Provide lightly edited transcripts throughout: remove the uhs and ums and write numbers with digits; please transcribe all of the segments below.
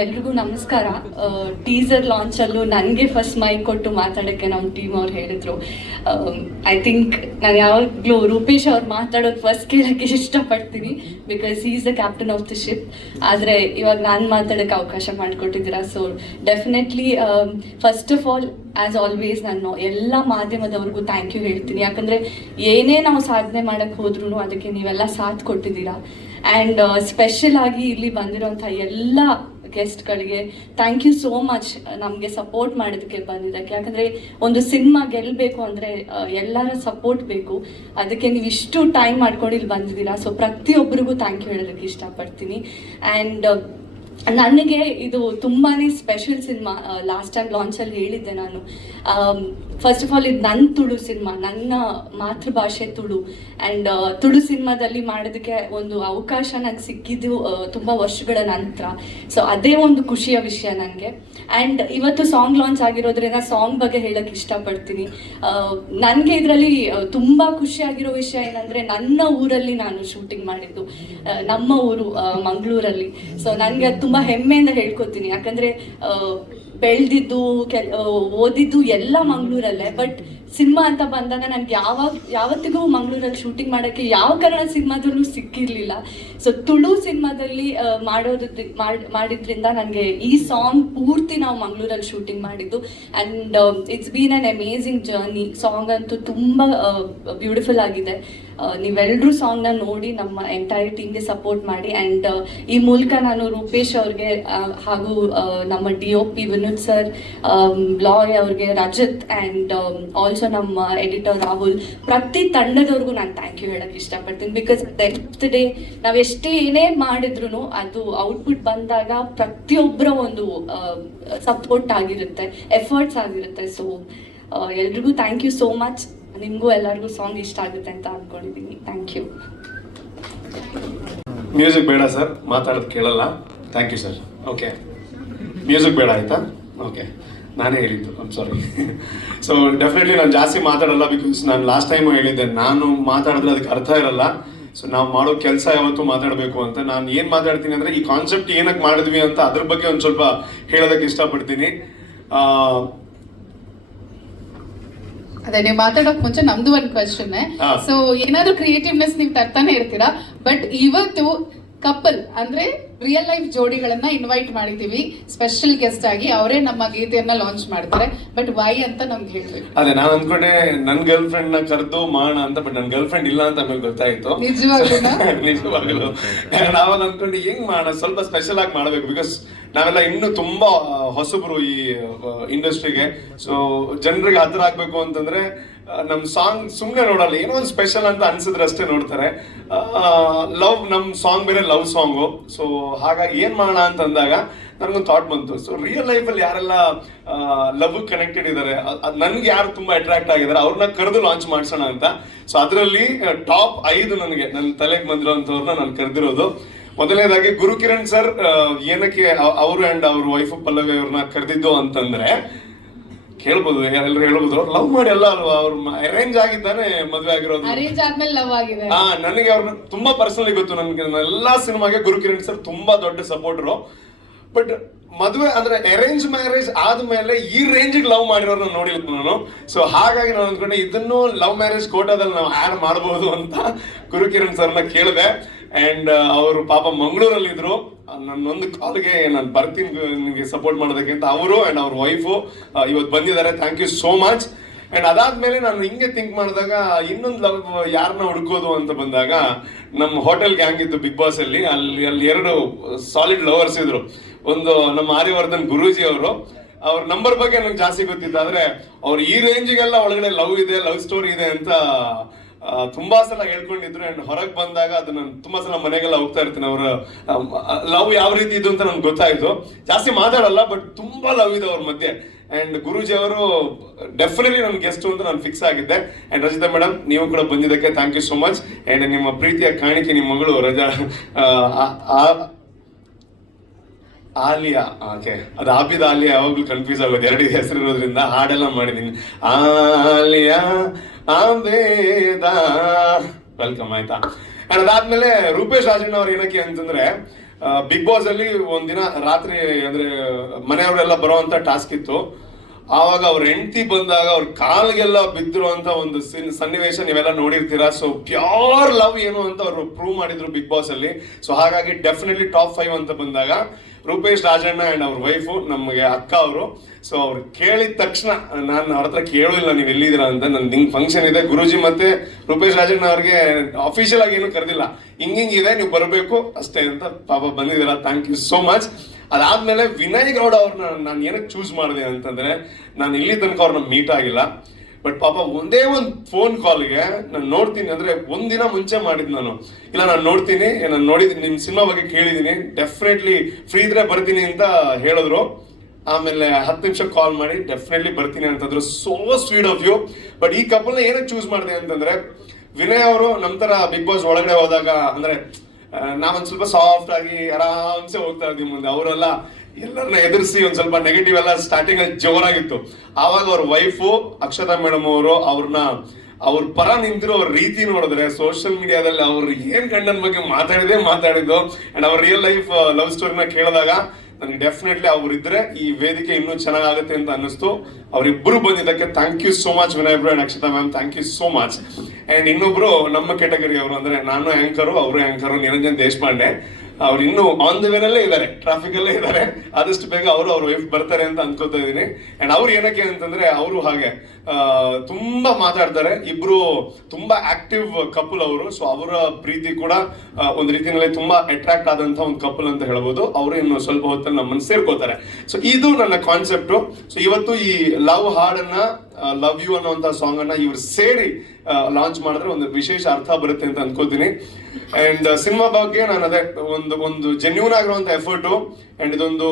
ಎಲ್ರಿಗೂ ನಮಸ್ಕಾರ. ಟೀಸರ್ ಲಾಂಚಲ್ಲೂ ನನಗೆ ಫಸ್ಟ್ ಮೈಕ್ ಕೊಟ್ಟು ಮಾತಾಡೋಕ್ಕೆ ನಮ್ಮ ಟೀಮ್ ಅವ್ರು ಹೇಳಿದ್ರು. ಐ ಥಿಂಕ್ ನಾನು ಯಾವಾಗಲೂ ರೂಪೇಶ್ ಅವ್ರು ಮಾತಾಡೋದು ಫಸ್ಟ್ ಕೇಳೋಕ್ಕೆ ಇಷ್ಟಪಡ್ತೀನಿ, because he is the captain of the ship. ಆದರೆ ಇವಾಗ ನಾನು ಮಾತಾಡೋಕ್ಕೆ ಅವಕಾಶ ಮಾಡಿಕೊಟ್ಟಿದ್ದೀರಾ. So definitely first of all as always ನಾನು ಎಲ್ಲ ಮಾಧ್ಯಮದವ್ರಿಗೂ ಥ್ಯಾಂಕ್ ಯು ಹೇಳ್ತೀನಿ. ಯಾಕಂದರೆ ಏನೇ ನಾವು ಸಾಧನೆ ಮಾಡೋಕ್ಕೆ ಹೋದ್ರೂ ಅದಕ್ಕೆ ನೀವೆಲ್ಲ ಸಾಥ್ ಕೊಟ್ಟಿದ್ದೀರಾ. ಆ್ಯಂಡ್ ಸ್ಪೆಷಲ್ ಆಗಿ ಇಲ್ಲಿ ಬಂದಿರೋಂಥ ಎಲ್ಲ ಗೆಸ್ಟ್ಗಳಿಗೆ ಥ್ಯಾಂಕ್ ಯು ಸೋ ಮಚ್, ನಮಗೆ ಸಪೋರ್ಟ್ ಮಾಡೋದಕ್ಕೆ ಬಂದಿದ್ದಕ್ಕೆ. ಯಾಕಂದರೆ ಒಂದು ಸಿನಿಮಾ ಗೆಲ್ಲಬೇಕು ಅಂದರೆ ಎಲ್ಲರ ಸಪೋರ್ಟ್ ಬೇಕು. ಅದಕ್ಕೆ ನೀವು ಇಷ್ಟು ಟೈಮ್ ಮಾಡ್ಕೊಂಡು ಇಲ್ಲಿ ಬಂದಿದ್ದೀರಾ. ಸೊ ಪ್ರತಿಯೊಬ್ಬರಿಗೂ ಥ್ಯಾಂಕ್ ಯು ಹೇಳೋದಕ್ಕೆ ಇಷ್ಟಪಡ್ತೀನಿ. ಆ್ಯಂಡ್ ನನಗೆ ಇದು ತುಂಬಾ ಸ್ಪೆಷಲ್ ಸಿನಿಮಾ. ಲಾಸ್ಟ್ ಟೈಮ್ ಲಾಂಚಲ್ಲಿ ಹೇಳಿದ್ದೆ ನಾನು. ಫಸ್ಟ್ ಆಫ್ ಆಲ್ ಇದು ನನ್ನ ತುಳು ಸಿನಿಮಾ, ನನ್ನ ಮಾತೃಭಾಷೆ ತುಳು. ಆ್ಯಂಡ್ ತುಳು ಸಿನಿಮಾದಲ್ಲಿ ಮಾಡೋದಕ್ಕೆ ಒಂದು ಅವಕಾಶ ನನಗೆ ಸಿಕ್ಕಿದ್ದು ತುಂಬ ವರ್ಷಗಳ ನಂತರ. ಸೊ ಅದೇ ಒಂದು ಖುಷಿಯ ವಿಷಯ ನನಗೆ. ಆ್ಯಂಡ್ ಇವತ್ತು ಸಾಂಗ್ ಲಾಂಚ್ ಆಗಿರೋದ್ರಿಂದ ಸಾಂಗ್ ಬಗ್ಗೆ ಹೇಳೋಕ್ಕೆ ಇಷ್ಟಪಡ್ತೀನಿ. ನನಗೆ ಇದರಲ್ಲಿ ತುಂಬ ಖುಷಿಯಾಗಿರೋ ವಿಷಯ ಏನಂದರೆ, ನನ್ನ ಊರಲ್ಲಿ ನಾನು ಶೂಟಿಂಗ್ ಮಾಡಿದ್ದು, ನಮ್ಮ ಊರು ಮಂಗಳೂರಲ್ಲಿ. ಸೊ ನನಗೆ ಅದು ತುಂಬ ಹೆಮ್ಮೆಯಿಂದ ಹೇಳ್ಕೊತೀನಿ. ಯಾಕಂದರೆ ಬೆಳೆದಿದ್ದು ಓದಿದ್ದು ಎಲ್ಲ ಮಂಗಳೂರಲ್ಲೇ. ಬಟ್ ಸಿನಿಮಾ ಅಂತ ಬಂದಾಗ ನನಗೆ ಯಾವತ್ತಿಗೂ ಮಂಗಳೂರಲ್ಲಿ ಶೂಟಿಂಗ್ ಮಾಡೋಕ್ಕೆ ಯಾವ ಕನ್ನಡ ಸಿನಿಮಾದಲ್ಲೂ ಸಿಕ್ಕಿರಲಿಲ್ಲ. ಸೊ ತುಳು ಸಿನಿಮಾದಲ್ಲಿ ಮಾಡಿದ್ರಿಂದ ನನಗೆ ಈ ಸಾಂಗ್ ಪೂರ್ತಿ ನಾವು ಮಂಗಳೂರಲ್ಲಿ ಶೂಟಿಂಗ್ ಮಾಡಿದ್ದು. And it's been on amazing journey. Song ಅಂತೂ ತುಂಬ ಬ್ಯೂಟಿಫುಲ್ ಆಗಿದೆ. ನೀವೆಲ್ಲರೂ ಸಾಂಗ್ನ ನೋಡಿ ನಮ್ಮ ಎಂಟೈರ್ ಟೀಮ್ಗೆ ಸಪೋರ್ಟ್ ಮಾಡಿ. ಆ್ಯಂಡ್ ಈ ಮೂಲಕ ನಾನು ರೂಪೇಶ್ ಅವ್ರಿಗೆ ಹಾಗೂ ನಮ್ಮ DOP ವಿನೋದ್ ಸರ್, ಲಾಯ್ ಅವ್ರಿಗೆ, ರಜತ್, ಆ್ಯಂಡ್ ಆಲ್ಸೋ ನಮ್ಮ ಎಡಿಟರ್ ರಾಹುಲ್, ಪ್ರತಿ ತಂಡದವ್ರಿಗೂ ನಾನು ಥ್ಯಾಂಕ್ ಯು ಹೇಳೋಕ್ಕೆ ಇಷ್ಟಪಡ್ತೀನಿ. Because at the end of the day ನಾವು ಏನೇ ಮಾಡಿದ್ರು ಅದು ಔಟ್ಪುಟ್ ಬಂದಾಗ ಪ್ರತಿಯೊಬ್ಬರ ಒಂದು ಸಪೋರ್ಟ್ ಆಗಿರುತ್ತೆ, ಎಫರ್ಟ್ಸ್ ಆಗಿರುತ್ತೆ. ಸೊ ಎಲ್ರಿಗೂ ಥ್ಯಾಂಕ್ ಯು ಸೋ ಮಚ್. ನಿಮಗೂ ಎಲ್ಲರಿಗೂ ಸಾಂಗ್ ಇಷ್ಟ ಆಗುತ್ತೆ ಅಂತ ಅಂದ್ಕೊಂಡಿದ್ದೀನಿ. Thank you. ಮ್ಯೂಸಿಕ್ ಬೇಡ ಸರ್, ಮಾತಾಡೋದು ಕೇಳಲ್ಲ. Thank you sir. Okay, music ಬೇಡ ಆಯಿತಾ? ಓಕೆ, ನಾನೇ ಹೇಳಿದ್ದು, ಐಮ್ ಸಾರಿ. ಸೊ ಡೆಫಿನೆಟ್ಲಿ ನಾನು ಜಾಸ್ತಿ ಮಾತಾಡಲ್ಲ, ಬಿಕಾಸ್ ನಾನು ಲಾಸ್ಟ್ ಟೈಮು ಹೇಳಿದ್ದೆ, ನಾನು ಮಾತಾಡಿದ್ರೆ ಅದಕ್ಕೆ ಅರ್ಥ ಇರಲ್ಲ. ಸೊ ನಾವು ಮಾಡೋ ಕೆಲಸ ಯಾವತ್ತೂ ಮಾತಾಡಬೇಕು ಅಂತ. ನಾನು ಏನು ಮಾತಾಡ್ತೀನಿ ಅಂದರೆ, ಈ ಕಾನ್ಸೆಪ್ಟ್ ಏನಕ್ಕೆ ಮಾಡಿದ್ವಿ ಅಂತ ಅದ್ರ ಬಗ್ಗೆ ಒಂದು ಸ್ವಲ್ಪ ಹೇಳೋದಕ್ಕೆ ಇಷ್ಟಪಡ್ತೀನಿ. ಅದೇ, ನೀವು ಮಾತಾಡೋಕ್ ಮುಂಚೆ ನಮ್ದು ಒಂದು ಕ್ವಶನ್. ಸೊ ಏನಾದ್ರು ಕ್ರಿಯೇಟಿವ್ನೆಸ್ ನೀವು ತರ್ತಾನೆ ಇರ್ತೀರಾ, ಬಟ್ ಇವತ್ತು ಕಪಲ್ ಅಂದ್ರೆ ರಿಯಲ್ ಲೈಫ್ ಜೋಡಿಗಳನ್ನ ಇನ್ವೈಟ್ ಮಾಡಿದೀವಿ ಸ್ಪೆಷಲ್ ಗೆಸ್ಟ್ ಆಗಿ. ಅವರೇ ನಮ್ಮ ಗೀತೆಯನ್ನ ಲಾಂಚ್ ಮಾಡ್ತಾರೆ. ಬಟ್ ವೈ ಅಂತ ನಮ್ಗೆ ಹೇಳ್ಬೇಕು. ಅದೇ, ನಾನು ಅನ್ಕೊಂಡೆ ನನ್ನ ಗರ್ಲ್ ಫ್ರೆಂಡ್ ನ ಕರೆದು ಮಾಡೋಣ ಅಂತ, ಬಟ್ ನನ್ನ ಗರ್ಲ್ ಫ್ರೆಂಡ್ ಇಲ್ಲ ಅಂತ ಆಮೇಲೆ ಗೊತ್ತಾಯ್ತು. ನಿಜವಾಗ್ಲೂ ನಾವಾಗ ಅನ್ಕೊಂಡು ಹೆಂಗ್ ಮಾಡೋಣ, ಸ್ವಲ್ಪ ಸ್ಪೆಷಲ್ ಆಗಿ ಮಾಡಬೇಕು. ಬಿಕಾಸ್ ನಾವೆಲ್ಲ ಇನ್ನೂ ತುಂಬಾ ಹೊಸಬ್ರು ಈ ಇಂಡಸ್ಟ್ರಿಗೆ. ಸೊ ಜನರಿಗೆ ಹತ್ರ ಆಗ್ಬೇಕು ಅಂತಂದ್ರೆ ನಮ್ ಸಾಂಗ್ ಸುಮ್ಮನೆ ನೋಡಲ್ಲ, ಏನೋ ಒಂದು ಸ್ಪೆಷಲ್ ಅಂತ ಅನ್ಸಿದ್ರೆ ಅಷ್ಟೇ ನೋಡ್ತಾರೆ. ಲವ್, ನಮ್ ಸಾಂಗ್ ಬೇರೆ ಲವ್ ಸಾಂಗು. ಸೊ ಹಾಗಾಗಿ ಏನ್ ಮಾಡೋಣ ಅಂತ ಅಂದಾಗ ನನಗೊಂದು ಥಾಟ್ ಬಂತು. ಸೊ ರಿಯಲ್ ಲೈಫಲ್ಲಿ ಯಾರೆಲ್ಲ ಲವ್ ಕನೆಕ್ಟೆಡ್ ಇದ್ದಾರೆ, ನನ್ಗೆ ಯಾರು ತುಂಬಾ ಅಟ್ರಾಕ್ಟ್ ಆಗಿದ್ದಾರೆ, ಅವ್ರನ್ನ ಕರೆದು ಲಾಂಚ್ ಮಾಡ್ಸೋಣ ಅಂತ. ಸೊ ಅದರಲ್ಲಿ ಟಾಪ್ 5 ನನಗೆ ನನ್ನ ತಲೆಗೆ ಬಂದಿರೋಂಥವ್ರನ್ನ ನಾನು ಕರೆದಿರೋದು. ಮೊದಲನೇದಾಗಿ ಗುರುಕಿರಣ್ ಸರ್. ಏನಕ್ಕೆ ಅವರು ಅಂಡ್ ಅವ್ರ ವೈಫ್ ಪಲ್ಲವಿ ಅವ್ರನ್ನ ಕರೆದಿದ್ದು ಅಂತಂದ್ರೆ, ಕೇಳ್ಬೋದು, ಎಲ್ಲರೂ ಹೇಳ್ಬೋದು, ಅವ್ರು ಲವ್ ಮಾಡಿ ಅಲ್ಲ ಅಲ್ವಾ, ಅವ್ರು ಅರೇಂಜ್ ಆಗಿದ್ದಾನೆ ಮದುವೆ ಆಗಿರೋದು. ಅರೇಂಜ್ ಆದ್ಮೇಲೆ ಲವ್ ಆಗಿದೆ. ನನಗೆ ಅವ್ರನ್ನ ತುಂಬಾ ಪರ್ಸನಲಿ ಗೊತ್ತು. ನನಗೆ ಎಲ್ಲಾ ಸಿನಿಮಾಗೆ ಗುರುಕಿರಣ್ ಸರ್ ತುಂಬಾ ದೊಡ್ಡ ಸಪೋರ್ಟರು. ಬಟ್ ಮದುವೆ ಅಂದ್ರೆ ಅರೇಂಜ್ ಮ್ಯಾರೇಜ್ ಆದ್ಮೇಲೆ ಈ ರೇಂಜಿಗೆ ಲವ್ ಮಾಡಿರೋರ್ನ ನೋಡಿಲ್ಲ ನಾನು. ಸೊ ಹಾಗಾಗಿ ನಾನು ಅಂದ್ಕೊಂಡೆ ಇದನ್ನು ಲವ್ ಮ್ಯಾರೇಜ್ ಕೋಟಾದಲ್ಲಿ ನಾವು ಆಡ್ ಮಾಡಬಹುದು ಅಂತ ಗುರುಕಿರಣ್ ಸರ್ನ ಕೇಳಿದೆ. ಅಂಡ್ ಅವರು ಪಾಪ ಮಂಗಳೂರಲ್ಲಿ ಇದ್ರು. ನನ್ನೊಂದು ಕಾಲ್ಗೆ ನಾನು ಬರ್ತೀನಿ ನಿಮಗೆ ಸಪೋರ್ಟ್ ಮಾಡೋದಕ್ಕೆ ಅಂತ ಅವರು ಅಂಡ್ ಅವ್ರ ವೈಫು ಇವತ್ತು ಬಂದಿದ್ದಾರೆ. Thank you so much. And ಅದಾದ್ಮೇಲೆ ನಾನು ಹಿಂಗೆ ಥಿಂಕ್ ಮಾಡಿದಾಗ ಇನ್ನೊಂದು ಲವ್ ಯಾರನ್ನ ಹುಡುಕೋದು ಅಂತ ಬಂದಾಗ, ನಮ್ಮ ಹೋಟೆಲ್ ಗ್ಯಾಂಗ್ ಇತ್ತು ಬಿಗ್ ಬಾಸ್ ಅಲ್ಲಿ. ಅಲ್ಲಿ 2 ಸಾಲಿಡ್ ಲವರ್ಸ್ ಇದ್ರು. ಒಂದು ನಮ್ಮ ಆರ್ಯವರ್ಧನ್ ಗುರೂಜಿ ಅವರು. ಅವ್ರ ನಂಬರ್ ಬಗ್ಗೆ ನಂಗೆ ಜಾಸ್ತಿ ಗೊತ್ತಿತ್ತು. ಆದ್ರೆ ಅವ್ರು ಈ ರೇಂಜಿಗೆಲ್ಲ ಒಳಗಡೆ ಲವ್ ಇದೆ, ಲವ್ ಸ್ಟೋರಿ ಇದೆ ಅಂತ ತುಂಬಾ ಸಲ ಹೇಳ್ಕೊಂಡಿದ್ರು. ಅಂಡ್ ಹೊರಗೆ ಬಂದಾಗ ಅದನ್ನ ತುಂಬಾ ಸಲ ಮನೆಗೆಲ್ಲ ಹೋಗ್ತಾ ಇರ್ತೀನಿ. ಅವ್ರ ಲವ್ ಯಾವ ರೀತಿ ಇದು ಅಂತ ನನ್ಗೆ ಗೊತ್ತಾಯ್ತು. ಜಾಸ್ತಿ ಮಾತಾಡಲ್ಲ, ಬಟ್ ತುಂಬಾ ಲವ್ ಇದೆ ಅವ್ರ ಮಧ್ಯೆ. ಅಂಡ್ ಗುರೂಜಿ ಅವರು ಡೆಫಿನೆಟ್ಲಿ ನನ್ನ ಗೆಸ್ಟ್ ಅಂತ ನಾನು ಫಿಕ್ಸ್ ಆಗಿದ್ದೆ. ಅಂಡ್ ರಜಿತಾ ಮೇಡಮ್, ನೀವು ಕೂಡ ಬಂದಿದ್ದಕ್ಕೆ thank you so much. And ನಿಮ್ಮ ಪ್ರೀತಿಯ ಕಾಣಿಕೆ ನಿಮ್ಮ ಮಗಳು ಆಲಿಯಾ. ಓಕೆ, ಅದು ಆಬಿದ ಆಲಿಯಾ ಯಾವಾಗ್ಲೂ ಕನ್ಫ್ಯೂಸ್ ಆಗೋದು, 2 ಹೆಸರು ಇರೋದ್ರಿಂದ. ಹಾಡೆಲ್ಲ ಮಾಡಿದೀನಿ, ಆಲಿಯಾ ಆಬೇದ. ವೆಲ್ಕಮ್, ಆಯ್ತಾ. ಅಂಡ್ ಅದಾದ್ಮೇಲೆ ರೂಪೇಶ್ ರಾಜಣ್ಣ ಅವ್ರು ಏನಕ್ಕೆ ಅಂತಂದ್ರೆ, ಬಿಗ್ ಬಾಸ್ ಅಲ್ಲಿ ಒಂದಿನ ರಾತ್ರಿ ಅಂದ್ರೆ ಮನೆಯವರೆಲ್ಲ ಬರುವಂತ ಟಾಸ್ಕ್ ಇತ್ತು. ಆವಾಗ ಅವ್ರ ಹೆಂಡತಿ ಬಂದಾಗ ಅವ್ರ ಕಾಲ್ಗೆಲ್ಲ ಬಿದ್ದಿರುವಂತ ಒಂದು ಸನ್ನಿವೇಶ ನೀವೆಲ್ಲ ನೋಡಿರ್ತೀರಾ. ಸೊ ಪ್ಯೂರ್ ಲವ್ ಏನು ಅಂತ ಅವರು ಪ್ರೂವ್ ಮಾಡಿದ್ರು ಬಿಗ್ ಬಾಸ್ ಅಲ್ಲಿ. ಸೊ ಹಾಗಾಗಿ ಡೆಫಿನೆಟ್ಲಿ ಟಾಪ್ 5 ಅಂತ ಬಂದಾಗ ರೂಪೇಶ್ ರಾಜಣ್ಣ ಅಂಡ್ ಅವ್ರ ವೈಫು ನಮಗೆ ಅಕ್ಕ ಅವರು. ಸೊ ಅವ್ರು ಕೇಳಿದ ತಕ್ಷಣ ನಾನು ಅವ್ರ ಹತ್ರ ಕೇಳಿಲ್ಲ ನೀವು ಎಲ್ಲಿದ್ದೀರಾ ಅಂತ, ನನ್ದು ಹಿಂಗ್ ಫಂಕ್ಷನ್ ಇದೆ, ಗುರುಜಿ ಮತ್ತೆ ರೂಪೇಶ್ ರಾಜಣ್ಣ ಅವ್ರಿಗೆ ಅಫಿಷಿಯಲ್ ಆಗಿ ಏನು ಕರೆದಿಲ್ಲ, ಹಿಂಗಿದೆ ನೀವು ಬರಬೇಕು ಅಷ್ಟೇ ಅಂತ ಪಾಪ ಬಂದಿದ್ದೀರಾ. Thank you so much. ಅದಾದ್ಮೇಲೆ ವಿನಯ್ ಗೌಡ ಅವ್ರನ್ನ ನಾನು ಏನಕ್ಕೆ ಚೂಸ್ ಮಾಡಿದೆ ಅಂತಂದ್ರೆ, ನಾನು ಇಲ್ಲಿ ತನಕ ಅವ್ರನ್ನ ಮೀಟ್ ಆಗಿಲ್ಲ, ಬಟ್ ಪಾಪ ಒಂದೇ ಒಂದು ಫೋನ್ ಕಾಲ್ಗೆ ನಾನು ನೋಡ್ತೀನಿ ಅಂದ್ರೆ ಒಂದಿನ ಮುಂಚೆ ಮಾಡಿದ್ ನಾನು, ಇಲ್ಲ ನಾನು ನೋಡ್ತೀನಿ, ನಾನು ನೋಡಿದ್ದೀನಿ, ನಿಮ್ ಸಿನಿಮಾ ಬಗ್ಗೆ ಕೇಳಿದೀನಿ, ಡೆಫಿನೆಟ್ಲಿ ಫ್ರೀ ಇದ್ರೆ ಬರ್ತೀನಿ ಅಂತ ಹೇಳಿದ್ರು. ಆಮೇಲೆ 10 ನಿಮಿಷ ಕಾಲ್ ಮಾಡಿ ಡೆಫಿನೆಟ್ಲಿ ಬರ್ತೀನಿ ಅಂತಂದ್ರು. So sweet of you. But ಈ ಕಪಲ್ನ ಏನಕ್ಕೆ ಚೂಸ್ ಮಾಡಿದೆ ಅಂತಂದ್ರೆ, ವಿನಯ್ ಅವರು ನಮ್ ತರ ಬಿಗ್ ಬಾಸ್ ಒಳಗಡೆ ಹೋದಾಗ ಅಂದ್ರೆ ನಾವೊಂದ್ ಸ್ವಲ್ಪ ಸಾಫ್ಟ್ ಆಗಿ ಆರಾಮ್ಸೆ ಹೋಗ್ತಾ ಇದ್ವಿ ಮುಂದೆ, ಅವರೆಲ್ಲ ಎಲ್ಲರನ್ನ ಎದುರಿಸಿ ಒಂದ್ ಸ್ವಲ್ಪ ನೆಗೆಟಿವ್ ಎಲ್ಲ ಸ್ಟಾರ್ಟಿಂಗ್ ಅಲ್ಲಿ ಜೋರಾಗಿತ್ತು. ಆವಾಗ ಅವ್ರ ವೈಫು ಅಕ್ಷತಾ ಮೇಡಮ್ ಅವರು ಅವ್ರ ಪರ ನಿಂತಿರೋ ಅವ್ರ ರೀತಿ ನೋಡಿದ್ರೆ ಸೋಷಿಯಲ್ ಮೀಡಿಯಾದಲ್ಲಿ ಅವ್ರು ಏನ್ ಗಂಡನ ಬಗ್ಗೆ ಮಾತಾಡಿದ್ದು ಅಂಡ್ ಅವ್ರ ರಿಯಲ್ ಲೈಫ್ ಲವ್ ಸ್ಟೋರಿನ ಕೇಳಿದಾಗ ನನಗೆ ಡೆಫಿನೆಟ್ಲಿ ಅವ್ರಿದ್ರೆ ಈ ವೇದಿಕೆ ಇನ್ನೂ ಚೆನ್ನಾಗುತ್ತೆ ಅಂತ ಅನ್ನಿಸ್ತು. ಅವರಿಬ್ಬರು ಬಂದಿದ್ದಕ್ಕೆ thank you so much Vinay bro and Akshata ma'am, thank you so much. And ಇನ್ನೊಬ್ರು ನಮ್ಮ ಕೆಟಗರಿ ಅವರು ಅಂದ್ರೆ ನಾನು ಆಂಕರು, ಅವರು ಆಂಕರು, ನಿರಂಜನ್ ದೇಶಪಾಂಡೆ. ಅವ್ರು ಇನ್ನೂ ಆನ್ ದ ವೇನಲ್ಲೇ ಇದ್ದಾರೆ, ಟ್ರಾಫಿಕ್ ಅಲ್ಲೇ ಇದ್ದಾರೆ. ಆದಷ್ಟು ಬೇಗ ಅವರು ಅವ್ರ ವೈಫ್ ಬರ್ತಾರೆ ಅಂತ ಅನ್ಕೋತಾ ಇದೀನಿ. ಅಂಡ್ ಅವ್ರು ಏನಕ್ಕೆ ಅಂತಂದ್ರೆ ಅವರು ಹಾಗೆ ತುಂಬಾ ಮಾತಾಡ್ತಾರೆ, ಇಬ್ರು ತುಂಬಾ ಆಕ್ಟಿವ್ ಕಪಲ್ ಅವರು. ಸೊ ಅವರ ಪ್ರೀತಿ ಕೂಡ ಒಂದ್ ರೀತಿಯಲ್ಲಿ ತುಂಬಾ ಅಟ್ರಾಕ್ಟ್ ಆದಂತ ಒಂದು ಕಪಲ್ ಅಂತ ಹೇಳ್ಬೋದು. ಅವರು ಇನ್ನು ಸ್ವಲ್ಪ ಹೊತ್ತಲ್ಲಿ ನಮ್ಮನ್ನು ಸೇರ್ಕೋತಾರೆ. ಸೊ ಇದು ನನ್ನ ಕಾನ್ಸೆಪ್ಟ್. ಸೊ ಇವತ್ತು ಈ ಲವ್ ಹಾಡನ್ನ, ಲವ್ ಯು ಅನ್ನುವಂತ ಸಾಂಗ್ ಅನ್ನ ಇವ್ರು ಸೇರಿ ಲಾಂಚ್ ಮಾಡಿದ್ರೆ ಒಂದು ವಿಶೇಷ ಅರ್ಥ ಬರುತ್ತೆ ಅಂತ ಅನ್ಕೋತೀನಿ. ಅಂಡ್ ಸಿನಿಮಾ ಬಗ್ಗೆ ನಾನು ಅದೇ ಒಂದು ಜೆನ್ಯೂನ್ ಆಗಿರುವಂತ ಎಫರ್ಟ್ ಅಂಡ್ ಇದೊಂದು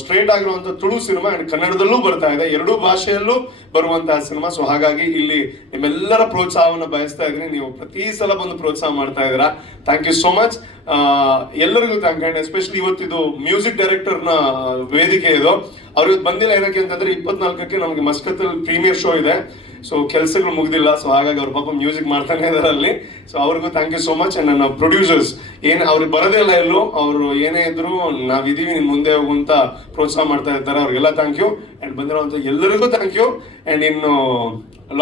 ಸ್ಟ್ರೇಟ್ ಆಗಿರುವಂತ ತುಳು ಸಿನಿಮಾ ಅಂಡ್ ಕನ್ನಡದಲ್ಲೂ ಬರ್ತಾ ಇದೆ, ಎರಡೂ ಭಾಷೆಯಲ್ಲೂ ಬರುವಂತಹ ಸಿನಿಮಾ. ಸೊ ಹಾಗಾಗಿ ಇಲ್ಲಿ ನಿಮ್ಮೆಲ್ಲರ ಪ್ರೋತ್ಸಾಹವನ್ನು ಬಯಸ್ತಾ ಇದ್ದೀನಿ. ನೀವು ಪ್ರತಿ ಸಲ ಬಂದು ಪ್ರೋತ್ಸಾಹ ಮಾಡ್ತಾ ಇದ್ದೀರಾ. Thank you so much. ಎಲ್ಲರಿಗೂ ಥ್ಯಾಂಕ್. ಅಂಡ್ ಎಸ್ಪೆಷಲಿ ಇವತ್ತಿದು ಮ್ಯೂಸಿಕ್ ಡೈರೆಕ್ಟರ್ ನ ವೇದಿಕೆ ಇದು. ಅವ್ರು ಇವತ್ತು ಬಂದಿಲ್ಲ ಏನಕ್ಕೆ ಅಂತಂದ್ರೆ 24ಕ್ಕೆ ನಮಗೆ ಮಸ್ಕತ್ತಲ್ಲಿ ಪ್ರೀಮಿಯರ್ ಶೋ ಇದೆ. ಸೊ ಕೆಲಸಗಳು ಮುಗ್ದಿಲ್ಲ. ಸೊ ಹಾಗಾಗಿ ಅವ್ರ ಪಾಪ ಮ್ಯೂಸಿಕ್ ಮಾಡ್ತಾನೆ ಇದಾರೆ ಅಲ್ಲಿ. ಸೊ ಅವ್ರಿಗೂ thank you so much. And ನನ್ನ ಪ್ರೊಡ್ಯೂಸರ್ಸ್ ಅವ್ರಿಗೆ ಬರೋದೇ ಇಲ್ಲ ಎಲ್ಲೂ, ಅವರು ಏನೇ ಇದ್ರು ನಾವಿದೀವಿ ನಿಮ್ ಮುಂದೆ ಹೋಗುವಂತ ಪ್ರೋತ್ಸಾಹ ಮಾಡ್ತಾ ಇದ್ದಾರೆ. ಅವ್ರಿಗೆಲ್ಲ ಥ್ಯಾಂಕ್ ಯು. ಅಂಡ್ ಬಂದಿರುವಂತ ಎಲ್ಲರಿಗೂ ಥ್ಯಾಂಕ್ ಯು. ಅಂಡ್ ಇನ್ನು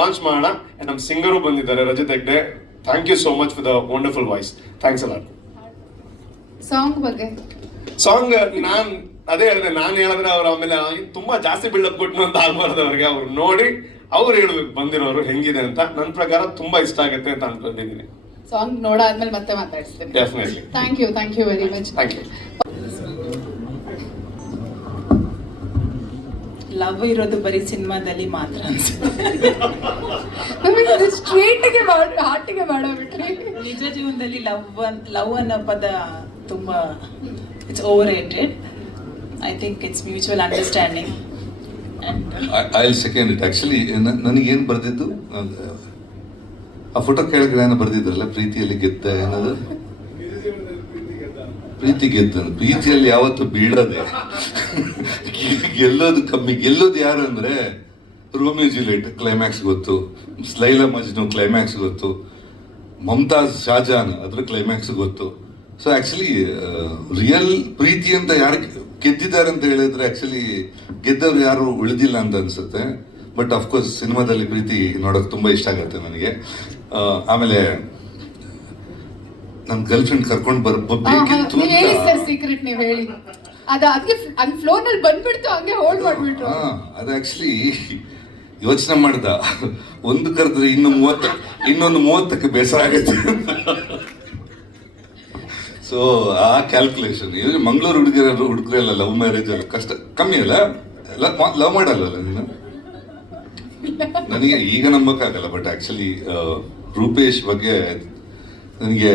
ಲಾಂಚ್ ಮಾಡೋಣ. ಅಂಡ್ ನಮ್ಮ ಸಿಂಗರು ಬಂದಿದ್ದಾರೆ Rajath Hegde. Thank you so much for the wonderful voice. Thanks a lot. Song ಬಗ್ಗೆ ಸಾಂಗ್ ನಾನ್ ಅದೇ ಹೇಳಿದೆ, ನಾನು ಹೇಳಿದ್ರೆ ಅವ್ರು ಆಮೇಲೆ ತುಂಬಾ ಜಾಸ್ತಿ ಬಿಲ್ಡಪ್ ಕೊಟ್ಟು ಅಂತ ಆಗ್ಬಾರ್ದು ಅವ್ರಿಗೆ. ಅವ್ರು ನೋಡಿ ಅವ್ರು ಹೇಳ್ಬೇಕು ಬಂದಿರೋರು ಹೆಂಗಿದೆ ಅಂತ. ನನ್ನ ಪ್ರಕಾರ ತುಂಬಾ ಇಷ್ಟ ಆಗುತ್ತೆ ಅಂತ ಅನ್ಕೊಂಡಿದ್ದೀನಿ. ಸಾಂಗ್ ನೋಡಾದ್ಮೇಲೆ ಮತ್ತೆ ಮಾತಾಡಿಸ್ತೀನಿ. Definitely. Thank you very much. Thank you. Love ಇರೋದು ಬರೀ ಸಿನಿಮಾದಲ್ಲಿ ಮಾತ್ರ ಸ್ಟ್ರೇಟ್ಗೆ ಹಾರ್ಟಿಗೆ ಮಾಡಬಿಟ್ರಿ. ನಿಜ ಜೀವನದಲ್ಲಿ ಲವ್ ಅನ್ನೋ ಪದ ತುಂಬಾ it's over rated. I think it's mutual understanding. I will second it. Actually ನನಗೇನು ಬರೆದಿದ್ದು, ಆ ಫೋಟೋ ಕೆಳಗಡೆ ಏನೋ ಬರೆದಿದ್ರಲ್ಲ, ಪ್ರೀತಿಯಲ್ಲಿ ಗೆದ್ದ ಏನದು, ಪ್ರೀತಿ ಗೆದ್ದ. ಪ್ರೀತಿಯಲ್ಲಿ ಯಾವತ್ತು ಬೀಳೋದೆ, ಗೆಲ್ಲೋದು ಕಮ್ಮಿ. ಗೆಲ್ಲೋದು ಯಾರು ಅಂದ್ರೆ ರೋಮಿಯೋ ಜೂಲಿಯಟ್ ಕ್ಲೈಮ್ಯಾಕ್ಸ್ ಗೊತ್ತು, ಲೈಲಾ ಮಜ್ನು ಕ್ಲೈಮ್ಯಾಕ್ಸ್ ಗೊತ್ತು, ಮಮತಾಜ್ ಶಾಜಾನ್ ಅದ್ರ ಕ್ಲೈಮ್ಯಾಕ್ಸ್ ಗೊತ್ತು. ಸೊ ಆಕ್ಚುಲಿ ರಿಯಲ್ ಪ್ರೀತಿ ಅಂತ ಯಾರು ಗೆದ್ದಿದ್ದಾರೆ ಅಂತ ಹೇಳಿದ್ರೆ ಆಕ್ಚುಲಿ ಗೆದ್ದವ್ರು ಯಾರು ಉಳಿದಿಲ್ಲ ಅಂತ ಅನ್ಸುತ್ತೆ. ಬಟ್ ಅಫ್ಕೋರ್ಸ್ ಸಿನಿಮಾದಲ್ಲಿ ಪ್ರೀತಿ ನೋಡೋಕೆ ತುಂಬಾ ಇಷ್ಟ ಆಗುತ್ತೆ ನನಗೆ. ಆಮೇಲೆ ನನ್ನ ಗರ್ಲ್ ಫ್ರೆಂಡ್ ಕರ್ಕೊಂಡು ಬರ್ಬೇಕಿತ್ತು. ಸೀಕ್ರೆಟ್ ನೀವು ಹೇಳಿ ಅದಕ್ಕೆ ಫ್ಲೋ ನಲ್ಲಿ ಬಂದ್ಬಿಡ್ತು, ಹಂಗೆ ಹೋಲ್ಡ್ ಮಾಡ್ಬಿಟ್ರು. ಅದು ಆಕ್ಚುಲಿ ಯೋಚನೆ ಮಾಡ್ದ, ಒಂದು ಕರೆದ್ರೆ ಇನ್ನೊಂದು 30ಕ್ಕೆ ಬೇಸರ ಆಗತ್ತೆ. ಸೊ ಆ ಕ್ಯಾಲ್ಕುಲೇಷನ್. ಮಂಗಳೂರು ಹುಡುಗರೆಲ್ಲ ಲವ್ ಮ್ಯಾರೇಜ್ ಅಲ್ಲಿ ಕಷ್ಟ ಕಮ್ಮಿ ಅಲ್ಲ, ಲವ್ ಮಾಡಲ್ಲ ನೀನು. ನನಗೆ ಈಗ ನಂಬಕ್ಕಾಗಲ್ಲ. ಬಟ್ ಆಕ್ಚುಲಿ ರೂಪೇಶ್ ಬಗ್ಗೆ ನನಗೆ